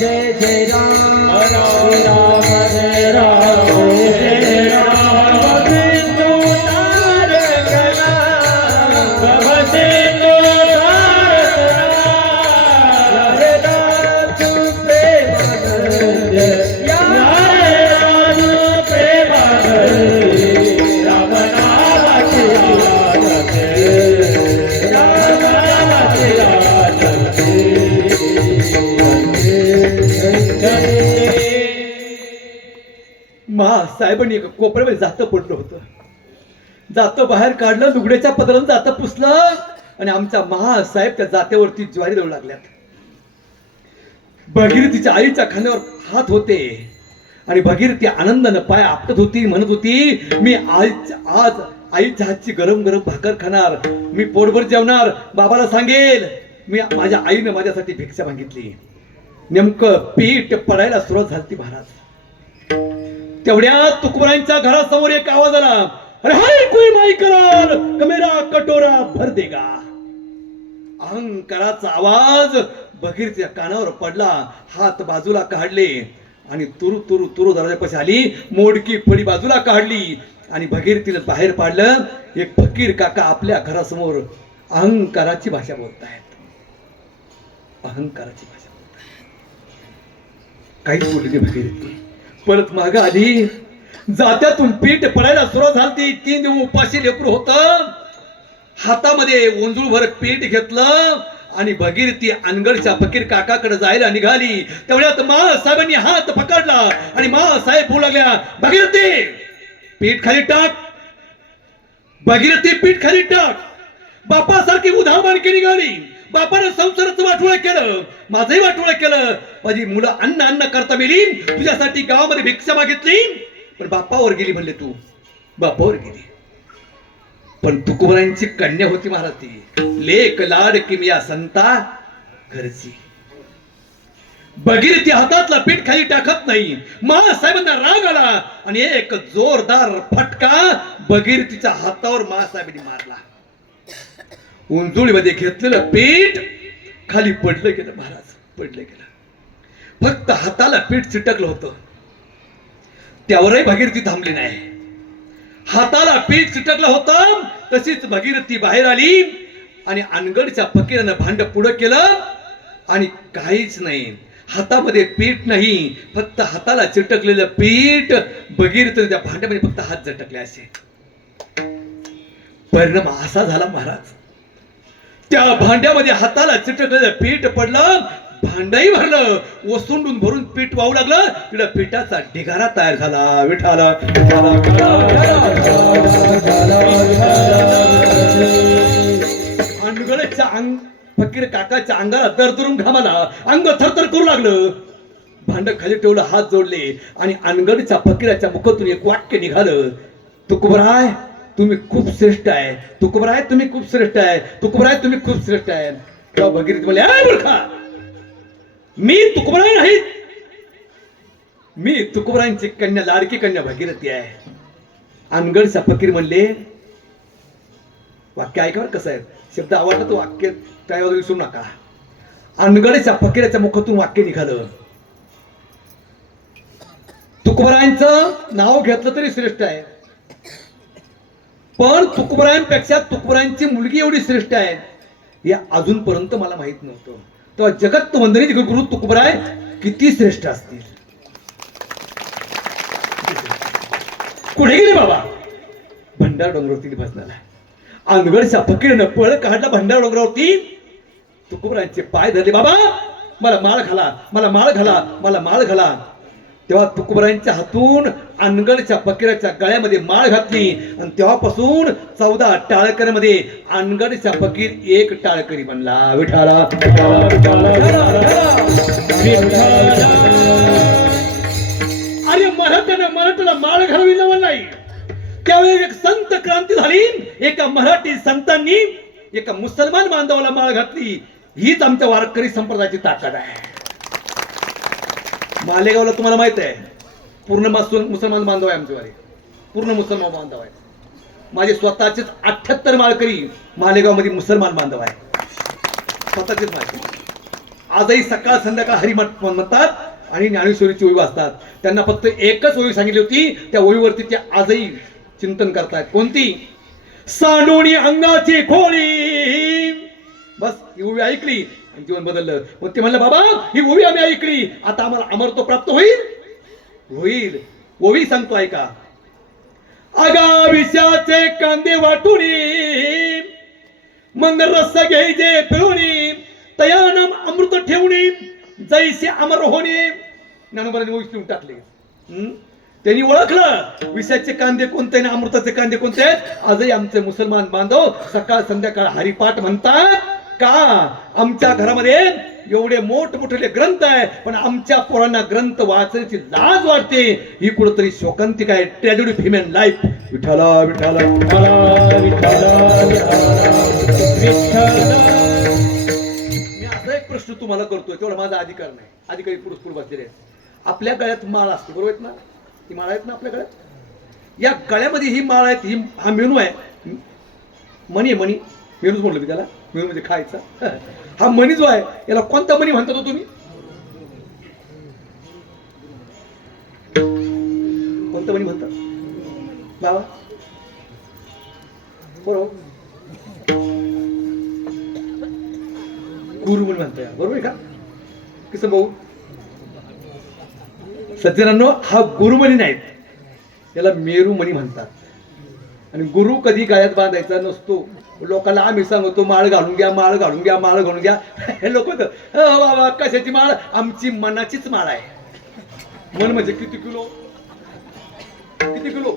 जय जय राम राम राम जय राम जय राम बिंदु तारक राम बिंदु तारक राम प्रेमानंद यारे राम प्रेमानंद राम नामाची आदत राम नामाची आदत महासाहेबांनी एका कोपऱ्यामध्ये जातं पडलं होतं. जातं बाहेर काढलं, लुगड्याच्या पदरानं जातं पुसलं आणि आमच्या महासाहेब त्या जात्यावरती ज्वारी देऊ लागल्यात. भगीरथीच्या आईच्या खांद्यावर हात होते आणि भगीरथी आनंदानं पाय आपटत होती, म्हणत होती, मी आज आईच्या हातची गरम गरम भाकर खाणार, मी पोटभर जेवणार, बाबाला सांगेल मी माझ्या आईने माझ्यासाठी भिक्षा मागितली. नेमकं पीठ पडायला सुरुवात झाली महाराज. तेवढ्या तुकोबारांच्या घरासमोर एक आवाज आला, अरे हाय कोई माई करार कमेरा कटोरा भर देगा. अहंकाराचा आवाज भगीरथीच्या कानावर पडला. हात बाजूला काढले आणि तुरु तुरु तुरु दरवाजापाशी आली, मोडकी फळी बाजूला काढली आणि भगीरथीला बाहेर पाडलं. एक फकीर काका आपल्या घरासमोर अहंकाराची भाषा बोलतायत. अहंकाराची भाषा काहीच बोलली नाही भगीरथी. परत माग आली. जात्यातून पीठ पडायला सुरुवात झाली. 3 दिवस उपाशी लेकरू होत. हातामध्ये ओंजूळभर पीठ घेतलं आणि भगीरथी अनगडच्या फकीर काकाकडे जायला निघाली. तेवढ्यात महासाहेबांनी हात पकडला आणि महासाहेब बोलू लागल्या, भगीरथी पीठ खाली टाक, भगीरथी पीठ खाली टाक. बापासारखी उधामानकी निघाली. बापानं संसाराचं वाटोळं केलं, माझंही वाटोळं केलं. माझी मुलं अन्न अन्न करता मेली, तुझ्यासाठी गावामध्ये भिक्षा मागितली पण बापावर गेली. म्हणले तू बापावर गेली. पण तुकोबारांची कन्या होती महाराज ती. लेक लाड किमिया संता घरची. भगीरथी हातातला पीठ खाली टाकत नाही. महासाहेबांना राग आला आणि एक जोरदार फटका भगीरथीच्या हातावर महासाहेबांनी मारला. उंजुळीमध्ये घेतलेलं पीठ खाली पडलं गेलं महाराज, पडलं गेलं. फक्त हाताला पीठ चिटकलं होतं. त्यावरही भगीरथी थांबली नाही. हाताला पीठ चिटकलं होतं तशीच भगीरथी बाहेर आली आणि अनगडच्या फकीरानं भांड पुढं केलं आणि काहीच नाही. हातामध्ये पीठ नाही, फक्त हाताला चिटकलेलं पीठ. भगीरथीने त्या भांड्यामध्ये फक्त हात झटकले. असे परिणाम असा झाला महाराज, त्या भांड्यामध्ये हाताला चिटकलेलं पीठ पडलं, भांडही भरलं, ओसंडून भरून पीठ वाहू लागलं. तिला पिठाचा ढिगारा तयार झाला. विठाला अनगडच्या फकीर काकाच्या अंगाला दरदरून घामाला, अंग थरथर करू लागलं. भांड खाली ठेवलं, हात जोडले आणि अनगडच्या फकीराच्या मुखातून एक वाक्य निघालं, तुकोबराय तुम्ही खूप श्रेष्ठ आहे, तुकोबराय तुम्ही खूप श्रेष्ठ आहे, तुकोबराय तुम्ही खूप श्रेष्ठ आहे. तेव्हा भगीरथी म्हणले, "ए मूर्खा, मी तुकोबराय नाही, मी तुकोबरायांची कन्या, लाडकी कन्या भगीरथी आहे." अनगडच्या फकीर म्हणले, वाक्य ऐकावर कसं आहे, शब्द आवडला तो वाक्य त्यावर विसरू नका. अनगडच्या फकीराच्या मुखातून वाक्य निघालं, तुकोबरायांचं नाव घेतलं तरी श्रेष्ठ आहे, पण तुकोबरायांपेक्षा तुकोबरायांची मुलगी एवढी श्रेष्ठ आहे हे अजूनपर्यंत मला माहित नव्हतं. तेव्हा जगत वंदनीचे गुरु तुकोबराय किती श्रेष्ठ असतील. कुठे गेले बाबा? भंडार डोंगरावरती बसणारा. अनगडच्या फकीरनं पळ काढला भंडार डोंगरावरती. तुकोबरायांचे पाय धरले, बाबा मला माळ घाला, मला माळ घाला, मला माळ घाला. तेव्हा तुकोबरायांच्या हातून अनगडच्या फकीराच्या गळ्यामध्ये माळ घातली आणि तेव्हापासून 14 टाळकऱ्यामध्ये अनगडच्या फकीर एक टाळकरी बनला. विठाला अरे मराठ्याला माळ घालावी लावलं नाही. त्यावेळी एक संत क्रांती झाली. एका मराठी संतांनी एका मुसलमान बांधवाला माळ घातली. हीच आमच्या वारकरी संप्रदायाची ताकद आहे. मालेगावला तुम्हाला माहित आहे, पूर्ण मुसलमान बांधव आहे आमच्यावाले, पूर्ण मुसलमान बांधव आहे. माझे स्वतःचेच 78 माळकरी मालेगाव मध्ये मुसलमान बांधव आहे, स्वतःचेच माझे. आजही सकाळ संध्याकाळ हरी म्हणतात आणि ज्ञानेश्वरीची ओवी वाचतात. त्यांना फक्त एकच ओवी सांगितली होती, त्या ओवीवरती ते आजही चिंतन करतायत. कोणती? सांडोणी अंगाची खोळी. बस ही ओवी ऐकली आणि जीवन बदललं. मग ते म्हणलं, बाबा ही ओवी आम्ही ऐकली, आता आम्हाला अमरत्व प्राप्त होईल. होईल. ओवी सांगतो ऐका. आगाविषाचे कांदे वाटुनी, मग रस घ्यायचे पिळुनी, तयानम अमृत ठेवणी, जैसे अमर होणे. ज्ञानोबांनी ओवी पिऊन टाकले. त्यांनी ओळखलं विषाचे कांदे कोणते आणि अमृताचे कांदे कोणते आहेत. आजही आमचे मुसलमान बांधव सकाळ संध्याकाळ हरिपाठ म्हणतात. का? आमच्या घरामध्ये एवढे मोठमोठे ग्रंथ आहे, पण आमच्या पोरांना ग्रंथ वाचण्याची लाज वाटते. ही कुठेतरी शोकांतिका आहे. Tragedy of human life. विठाला विठाला मी असा एक प्रश्न तुम्हाला करतोय, तेवढा माझा अधिकार नाही. अधिकारी पुरुष बसलेले आहेत. आपल्या गळ्यात माळ असते, बरोबर आहेत ना? ही माळ आहेत ना आपल्या गळ्यात? या गळ्यामध्ये ही माळ आहेत, ही हा मेनू आहे. मणी मणी मेनूच म्हणलं मी त्याला. मेनू म्हणजे खायचा. हा मणी जो आहे याला कोणता मणी म्हणतात हो तुम्ही? कोणता मणी म्हणतात बाबा? बरोबर, गुरुमणी म्हणताय, बरोबर आहे का किसन भाऊ? सज्जनांनो, हा गुरुमणी नाहीत, याला मेरुमणी म्हणतात. आणि गुरु कधी गळ्यात बांधायचा नसतो. लोकांना आम्ही सांगतो माळ घालून घ्या, माळ घालून घ्या, माळ घालून घ्या. हे लोक बाबा कशाची माळ? आमची मनाचीच माळ आहे. मन म्हणजे किती किलो? किती किलो?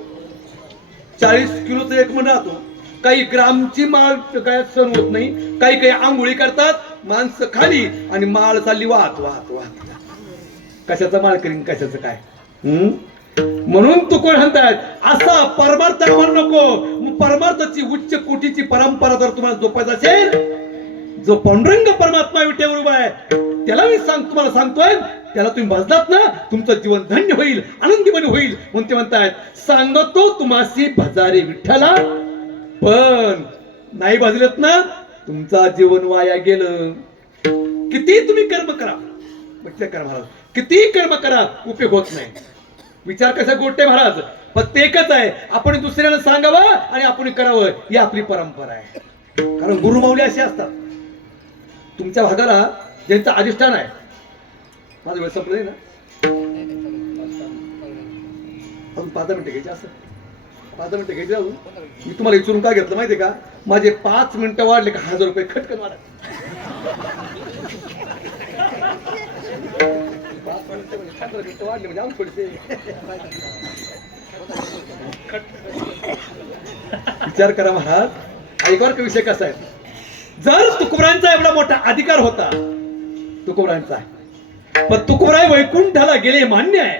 40 किलोचं एक मन राहतो. काही ग्रामची माळ गळ्यात सण होत नाही. काही काही आंघोळी करतात माणसं खाली आणि माळ चालली वाहत वाहत वाहत. कशाचा माळ करीन, कशाचं काय? म्हणून तू कोण म्हणतायत असा परमार्थ म्हणू नको. परमार्थाची उच्च कोटीची परंपरा जर तुम्हाला जोपायचं असेल, जो पांडुरंग परमात्मा विटेवर उभा आहे त्याला मी तुम्हाला सांगतोय, त्याला तुम्ही भजलात ना, तुमचं जीवन धन्य होईल, आनंदीमय होईल. म्हणून ते म्हणतायत सांगतो तुम्हासी भजारे विठ्ठला, पण नाही भजलेत ना तुमचा जीवन वाया गेलं. किती तुम्ही कर्म करा, म्हटलं करा महाराज, किती कर्म करा उपयोग होत नाही. विचार कसा गोटे महाराज, फक्त एकच आहे, आपण दुसऱ्याला सांगावं आणि आपण करावं, ही आपली परंपरा आहे. कारण गुरुमाऊली असे असतात. तुमच्या भागाला ज्यांचं अधिष्ठान आहे, माझं वेळ संपलंय ना, अजून 5 मिनिटं घ्यायचे, असं 5 मिनिटं घ्यायचे अजून. मी तुम्हाला विचारून काय घेतलं माहितीये का, माझे 5 मिनिटं वाढले का 1000 रुपये खटकन वाढत. 5 मिनिटं वाढले म्हणजे आम्ही थोडेसे विचार करा महाराज. ऐकवर का विषय कसा आहे, जर तुकोबरांचा एवढा मोठा अधिकार होता, तुकोबरांचा, पण तुकोबराय वैकुंठाला गेले मान्य आहे,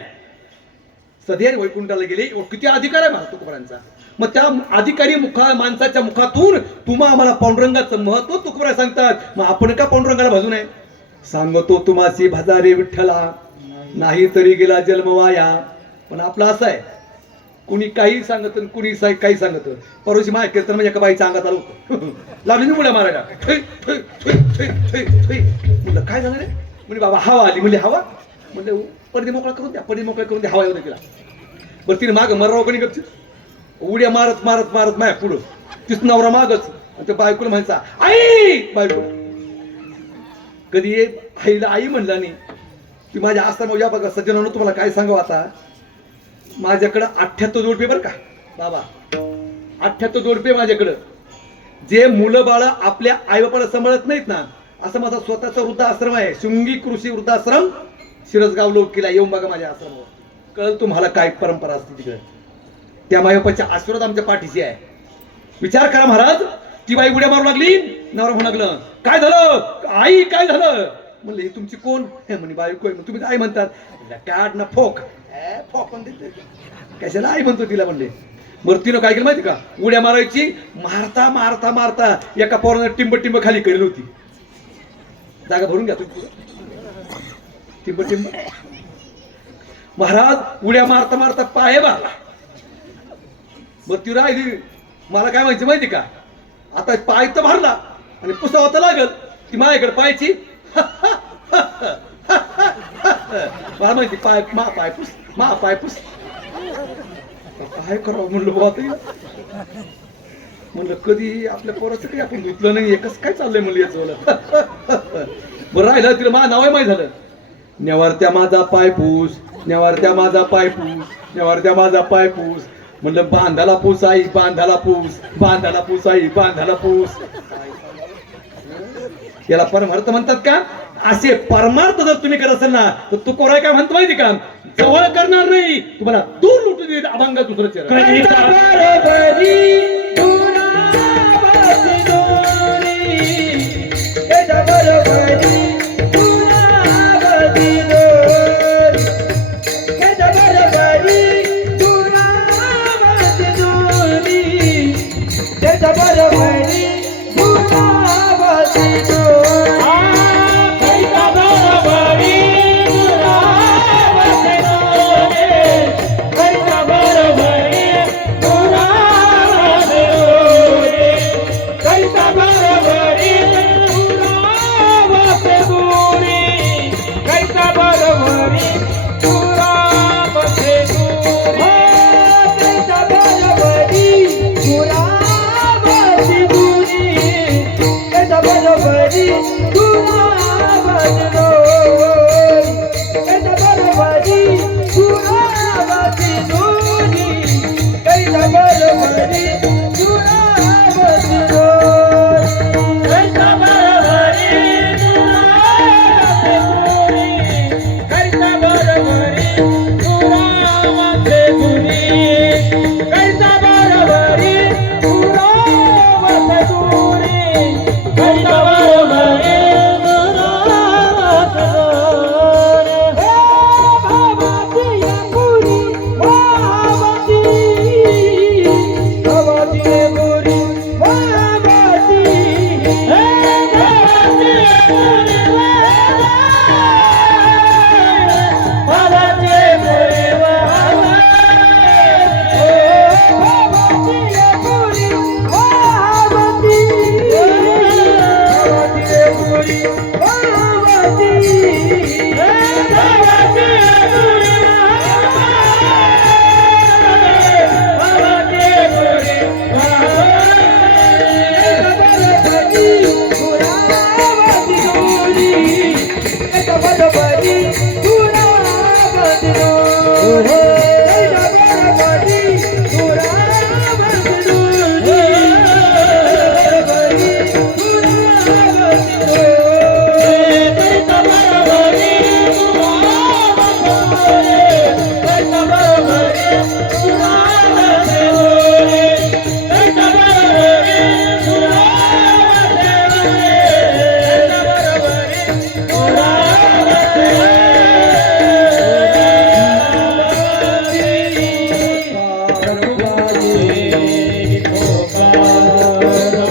सध्या वैकुंठाला गेले, किती अधिकार आहे मला तुकोबरांचा. मग त्या अधिकारी माणसाच्या मुखातून तुम्हा आम्हाला पांडुरंगाचं महत्व तुकोबराय सांगतात, मग आपण का पांडुरंगाला भाजू नये. सांगतो तुम्हासी भजारे विठ्ठला, नाही तरी गेला जन्म वाया. पण आपलं असं आहे, कुणी काही सांगत कुणी काही सांगत. परवाची माय कीर्तन म्हणजे एका बाईचा अंगात आलो लागली मुल्या मारायला, म्हणलं काय झालं रे, म्हणजे बाबा हवा आली. म्हणजे हवा, म्हणलं पडदे मोकळा करून द्या, पडदे मोकळा करून द्या, हवा येऊ दे तिला. बरं तिने माग मराव कोणी गपची उड्या मारत मारत मारत माया पुढं, तीच नवरा मागच. आणि त्या बायकोला म्हणायचा आई, बायको कधी आईला आई म्हणला नाही. ती माझ्या आश्रम या बघा सज्जनांनो, तुम्हाला काय सांगावं आता, माझ्याकडं 78 जोडपे बरं का बाबा, 78 जोडपे माझ्याकडं. जे मुलं बाळ आपल्या आई बापाला सांभाळत नाहीत ना, असं माझा स्वतःचा वृद्धाश्रम आहे, शृंगी कृषी वृद्धाश्रम, शिरसगाव लोकीला. येऊन बघा माझ्या आश्रमावर, कळलं तुम्हाला काय परंपरा असते तिकडे. त्या मायबापाच्या आशीर्वाद आमच्या पाठीशी आहे. विचार करा महाराज, ती बाई उड्या मारू लागली, नवरा म्हणू लागलं काय झालं आई, काय झालं. म्हणलं ही तुमची कोण, हे म्हणे बायको आहे. तुम्ही आई म्हणतात, कॅड ना फोक, फोक म्हणते कशाला आई म्हणतो तिला. म्हणले बरं तिनं काय केलं माहिती का, उड्या मारायची, मारता मारता मारता एका पोरानं टिंब टिंब खाली केली होती. जागा भरून घ्या तुम्ही, टिंब टिंब. महाराज उड्या मारता मारता पाय मारला. बरं ती राहिली, मला काय माहिती माहिती का, आता पाय तर भरला आणि पुसावा तर लागल. ती माझ्याकडे पायची मला माहिती, पाय पाय पुस, पाय पुस. काय करावं म्हणलं बाबा, म्हणलं कधी आपल्या पोराचं काही आपण धुतलं नाही, एकच काय चाललंय म्हणलं याचं. बरं राहिलं, तिला माझं नाव आहे माहिती झालं, नेवारत्या माझा पाय पूस, नेवारत्या माझा पाय पूस, नेवारत्या माझा पाय पूस. म्हणलं बांधाला पूस आई, बांधाला पूस, बांधाला पूस आई, बांधाला पूस. याला परमार्थ म्हणतात का. असे परमार्थ जर तुम्ही करत असाल ना, तर तू कोराय काय म्हणतो माहिती का, जवळ करणार नाही, तुम्हाला दूर लुटून देईल अभंग दुसरं कैसा बरोबरी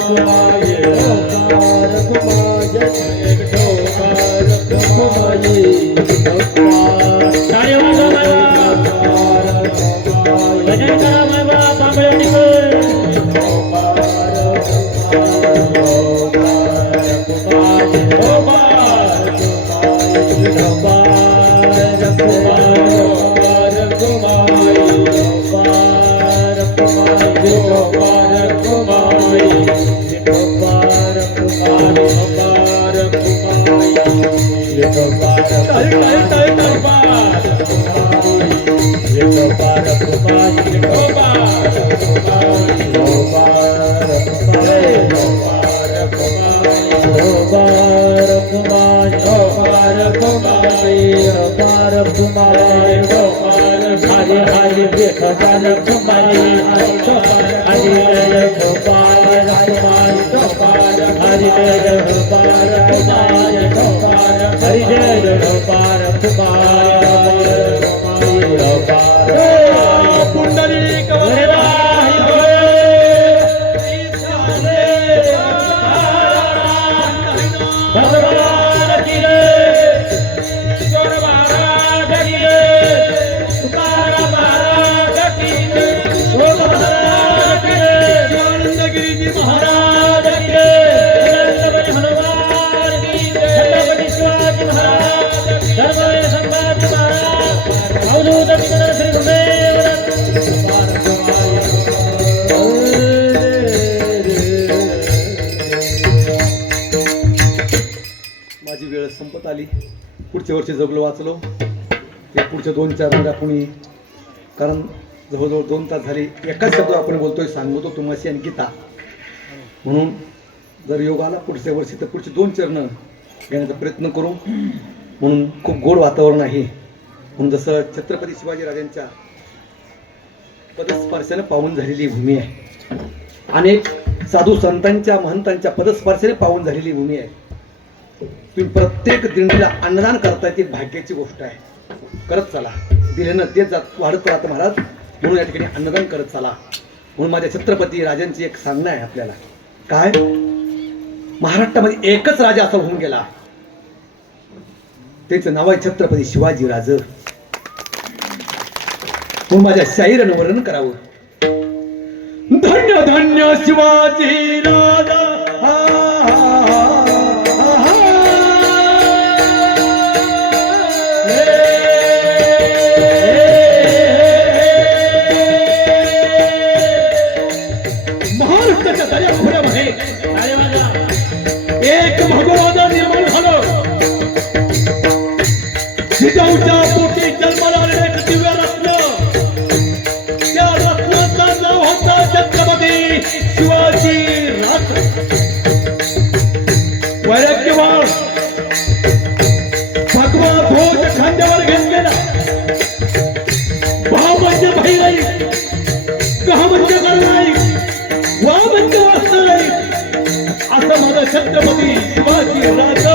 रखुमाई ताळी वाजवा मायबा भजन करा मायबा माझी वेळ संपत आली. पुढच्या वर्षी जगलो वाचलो ते पुढच्या 2-4 मिनिट आपण कारण जवळजवळ 2 तास झाले एकाच शब्द आपण बोलतोय सांगतो तुम्हाशी आणि गीता म्हणून जर योग आला पुढच्या वर्षी तर पुढची 2 चरणं घेण्याचा प्रयत्न करू. म्हणून खूप गोड वातावरण आहे. म्हणून जसं छत्रपती शिवाजीराजांच्या पदस्पर्शाने पावन झालेली भूमी आहे. अनेक साधू संतांच्या महंतांच्या पदस्पर्शाने पावन झालेली भूमी आहे. तुम्ही प्रत्येक दिंडीला अन्नदान करताय ती भाग्याची गोष्ट आहे. करत चला. दिल्यानं ते जात वाढत राहतं महाराज. म्हणून या ठिकाणी अन्नदान करत चला. म्हणून माझ्या छत्रपती राजांची एक सांगणं आहे आपल्याला. काय महाराष्ट्रामध्ये एकच राजा असा होऊन गेला त्याचं नाव आहे छत्रपती शिवाजीराज. म्हणून माझ्या शाहिरानं वर्णन करावं. धन्य धन्य शिवाजी राजा महाराष्ट्राच्या दर्याखोऱ्यामध्ये एक भगवान निर्माण झालं. जिजाऊच्या पोटी जन्माला आलेले एक दिव्य रत्न. त्या रत्नाचं नाव होतं छत्रपती शिवाजी राज. वैराग्यवान भगवा ध्वज खांद्यावर घेतलेला. भा म्हणजे भैराई, कहा म्हणजे करणाई, वा म्हणजे वाचनाई असं माझं छत्रपती शिवाजी राज.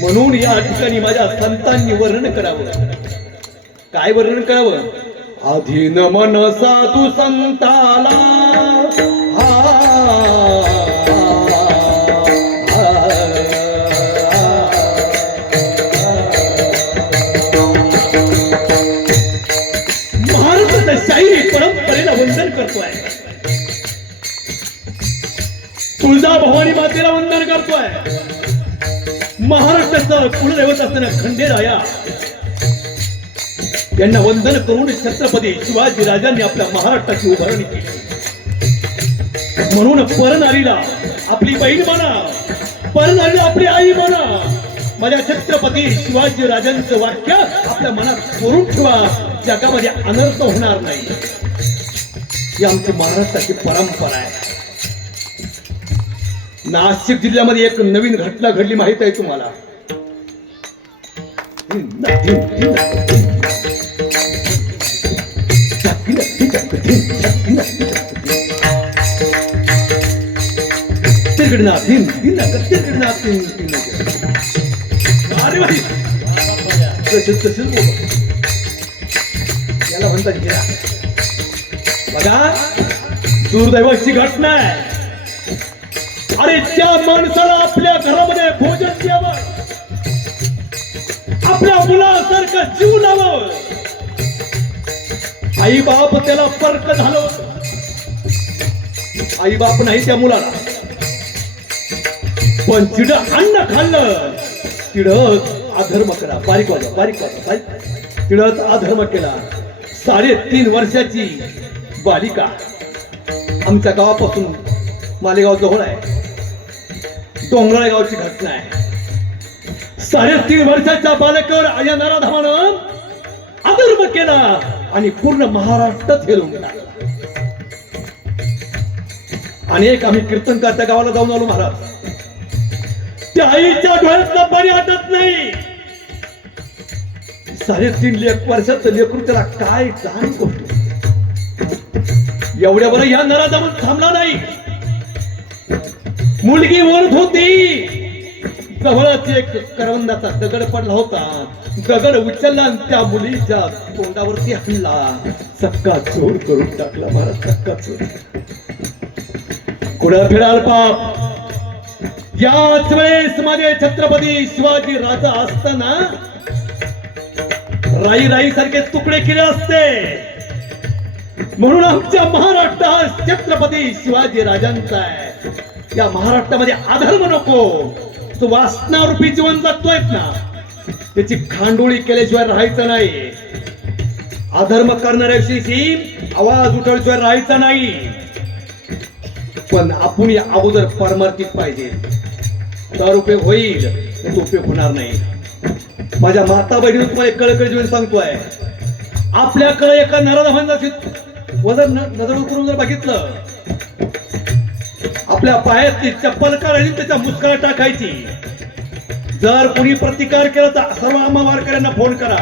म्हणून या ठिकाणी माझ्या संतांनी वर्णन करावं. काय वर्णन करावं. आधी नमन साधू संताला महाराष्ट्राच्या शाहिरी परंपरेला वंदन करतोय. तुळजा भवानी मातेला वंदन करतोय. महाराष्ट्राचं कुलदैवत असताना खंडेराया यांना वंदन करून छत्रपती शिवाजी राजांनी आपल्या महाराष्ट्राची उभारणी केली. म्हणून परनारीला आपली बहीण म्हणा, परनारीला आपली आई म्हणा. माझ्या छत्रपती शिवाजी राजांचं वाक्य आपल्या मनात कोरून ठेवा. जगामध्ये अनर्थ होणार नाही. ही आमची महाराष्ट्राची परंपरा आहे. नाशिक जिल्ह्यामध्ये एक नवीन घटना घडली माहित आहे तुम्हाला. याला म्हणतात घ्या. बघा दुर्दैवाची घटना आहे. अरे त्या माणसाला आपल्या घरामध्ये भोजन द्यावं, आपल्या मुलासारखं जीव लावावं. आई बाप त्याला पर्क झालं, आई बाप नाही त्या मुलाला. पण चिड अन्न खाल्लं, चिडत अधर्म केला. बारीक चिडत अधर्म केला. 3.5 वर्षाची बालिका आमच्या गावापासून मालेगाव जवळ आहे, डोंगराळ गावची घटना आहे. 3.5 वर्षाच्या बालकावर या नराधमानं अधर्म केला आणि पूर्ण महाराष्ट्रात हेलून गेला. अनेक आम्ही कीर्तनकार त्या गावाला जाऊन आलो महाराज. त्या आईच्या डोळ्यातलं पाणी आटत नाही. 3.5 वर्षाचं लेकरू, त्याला काय जाण गोष्ट. एवढ्या बरं ह्या नराधमान थांबला नाही. मुलगी ओरत होती, जवळच एक करवंदाचा दगड पडला होता. दगड उचलला आणि त्या मुलीच्या तोंडावरती हल्ला. सक्का चोर करून टाकला महाराज, सक्का चोर. कुठं फिराल पाप. याच वेळेस माझे छत्रपती शिवाजी राजा असताना राई सारखे तुकडे केले असते. म्हणून आमच्या महाराष्ट्र हा छत्रपती शिवाजी राजांचा आहे. या महाराष्ट्रामध्ये अधर्म नको. तो वासनारूपी जीवन जगतोय ना, त्याची खांडोळी केल्याशिवाय राहायचं नाही. अधर्म करणाऱ्याविषयी आवाज उठवल्याशिवाय राहायचा नाही. पण आपण या अगोदर परमार्थिक पाहिजे, तर उपयोग होईल, तो उपयोग होणार नाही. माझ्या माता बहिणी तुम्हाला कळकळी जीवन सांगतोय. आपल्याकडे एका नराधमांचा वजन नजर करून जर बघितलं, आपल्या पायातली चप्पल काढायची, त्याच्या मुस्कारा टाकायची. जर कोणी प्रतिकार केला तर सर्व आम्हा वारकऱ्यांना फोन करा.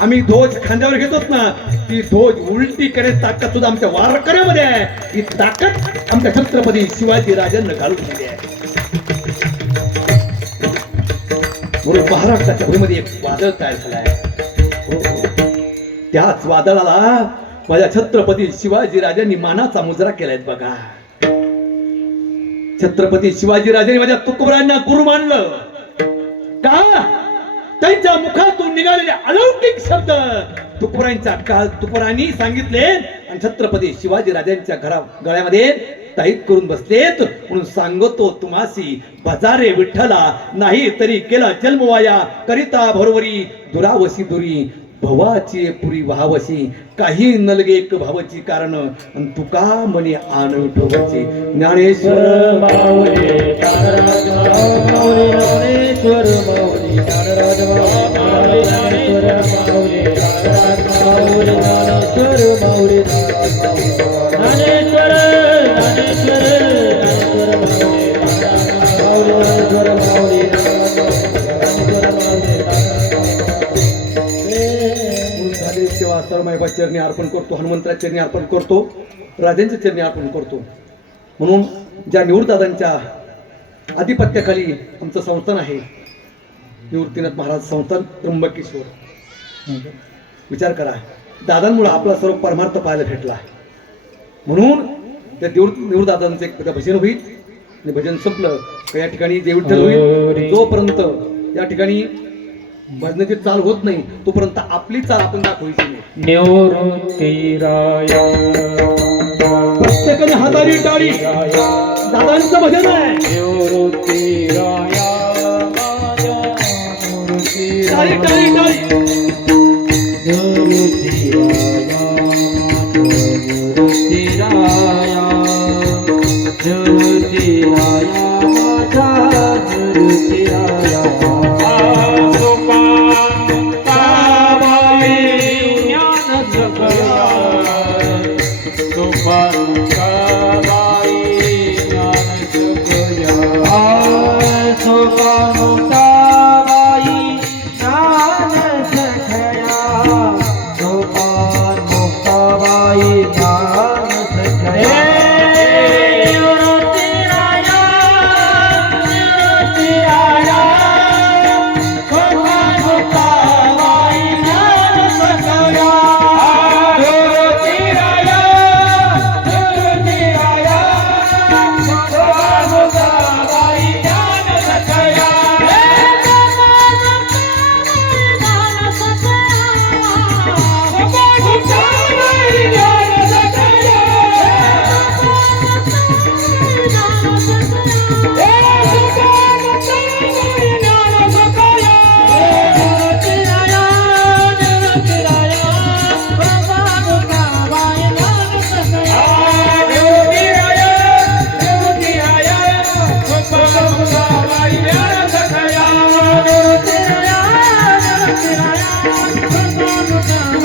आम्ही ध्वज खांद्यावर घेतोत ना, ती ध्वज उलटी करण्याची ताकद सुद्धा आमच्या वारकऱ्यामध्ये आहे. ही ताकद आमच्या छत्रपती शिवाजी राजांना घालून दिली आहे. म्हणून महाराष्ट्राच्या भूमीमध्ये एक वादळ तयार झालाय. त्याच वादळाला माझ्या छत्रपती शिवाजी राजांनी मानाचा मुजरा केलाय बघा. छत्रपती शिवाजी राजांनी माझ्या तुकोबरांना गुरु मानलं का? त्यांच्या मुखातून निघालेले अलौकिक शब्द तुकोबरांनी सांगितले आणि छत्रपती शिवाजी राजांच्या गळ्यामध्ये ताईत करून बसलेत. म्हणून सांगतो तुम्हासी, बाजारे विठ्ठला नाही तरी केला जन्मवाया. करिता भरोवरी दुरावसी दुरी, भवाची पुरी व्हावशी. काही नलगे एक भावची कारण, आणि तुका मने आन ठोवची. ज्ञानेश्वर माऊली ज्ञानराज माऊली, ज्ञानेश्वर माऊली ज्ञानराज माऊली, ज्ञानेश्वर माऊली ज्ञानराज माऊली, ज्ञानेश्वर माऊली ज्ञानेश्वर ज्ञानेश्वर माऊली, ज्ञानेश्वर माऊली सेवा सर्व मायबा चरणी अर्पण करतो, हनुमंतराच्या चरणी अर्पण करतो, राजांच्या चरणी अर्पण करतो. म्हणून ज्या निवृत्तदादांच्या आधिपत्याखाली आमचं संस्थान आहे, निवृत्तीनाथ महाराज संस्थान त्र्यंबकेश्वर. विचार करा, दादांमुळे आपला सर्व परमार्थ पाहायला भेटला. म्हणून त्या निवृत्तदादांचं एक भजन होईल आणि भजन संपलं का या ठिकाणी जय विठ्ठल होईल. जोपर्यंत या ठिकाणी भजनाची चाल होत नाही तोपर्यंत आपली चाल आपण दाखवायची नाही. निवृत्तीराया प्रत्येकाने हातारी टाळी, दादांचं भजन आहे. निवृत्तीराया टाळी टाळी टाळी. निवृत्तीराया निवृत्तीराया निवृत्तीराया माझा निवृत्तीराया. भगवान का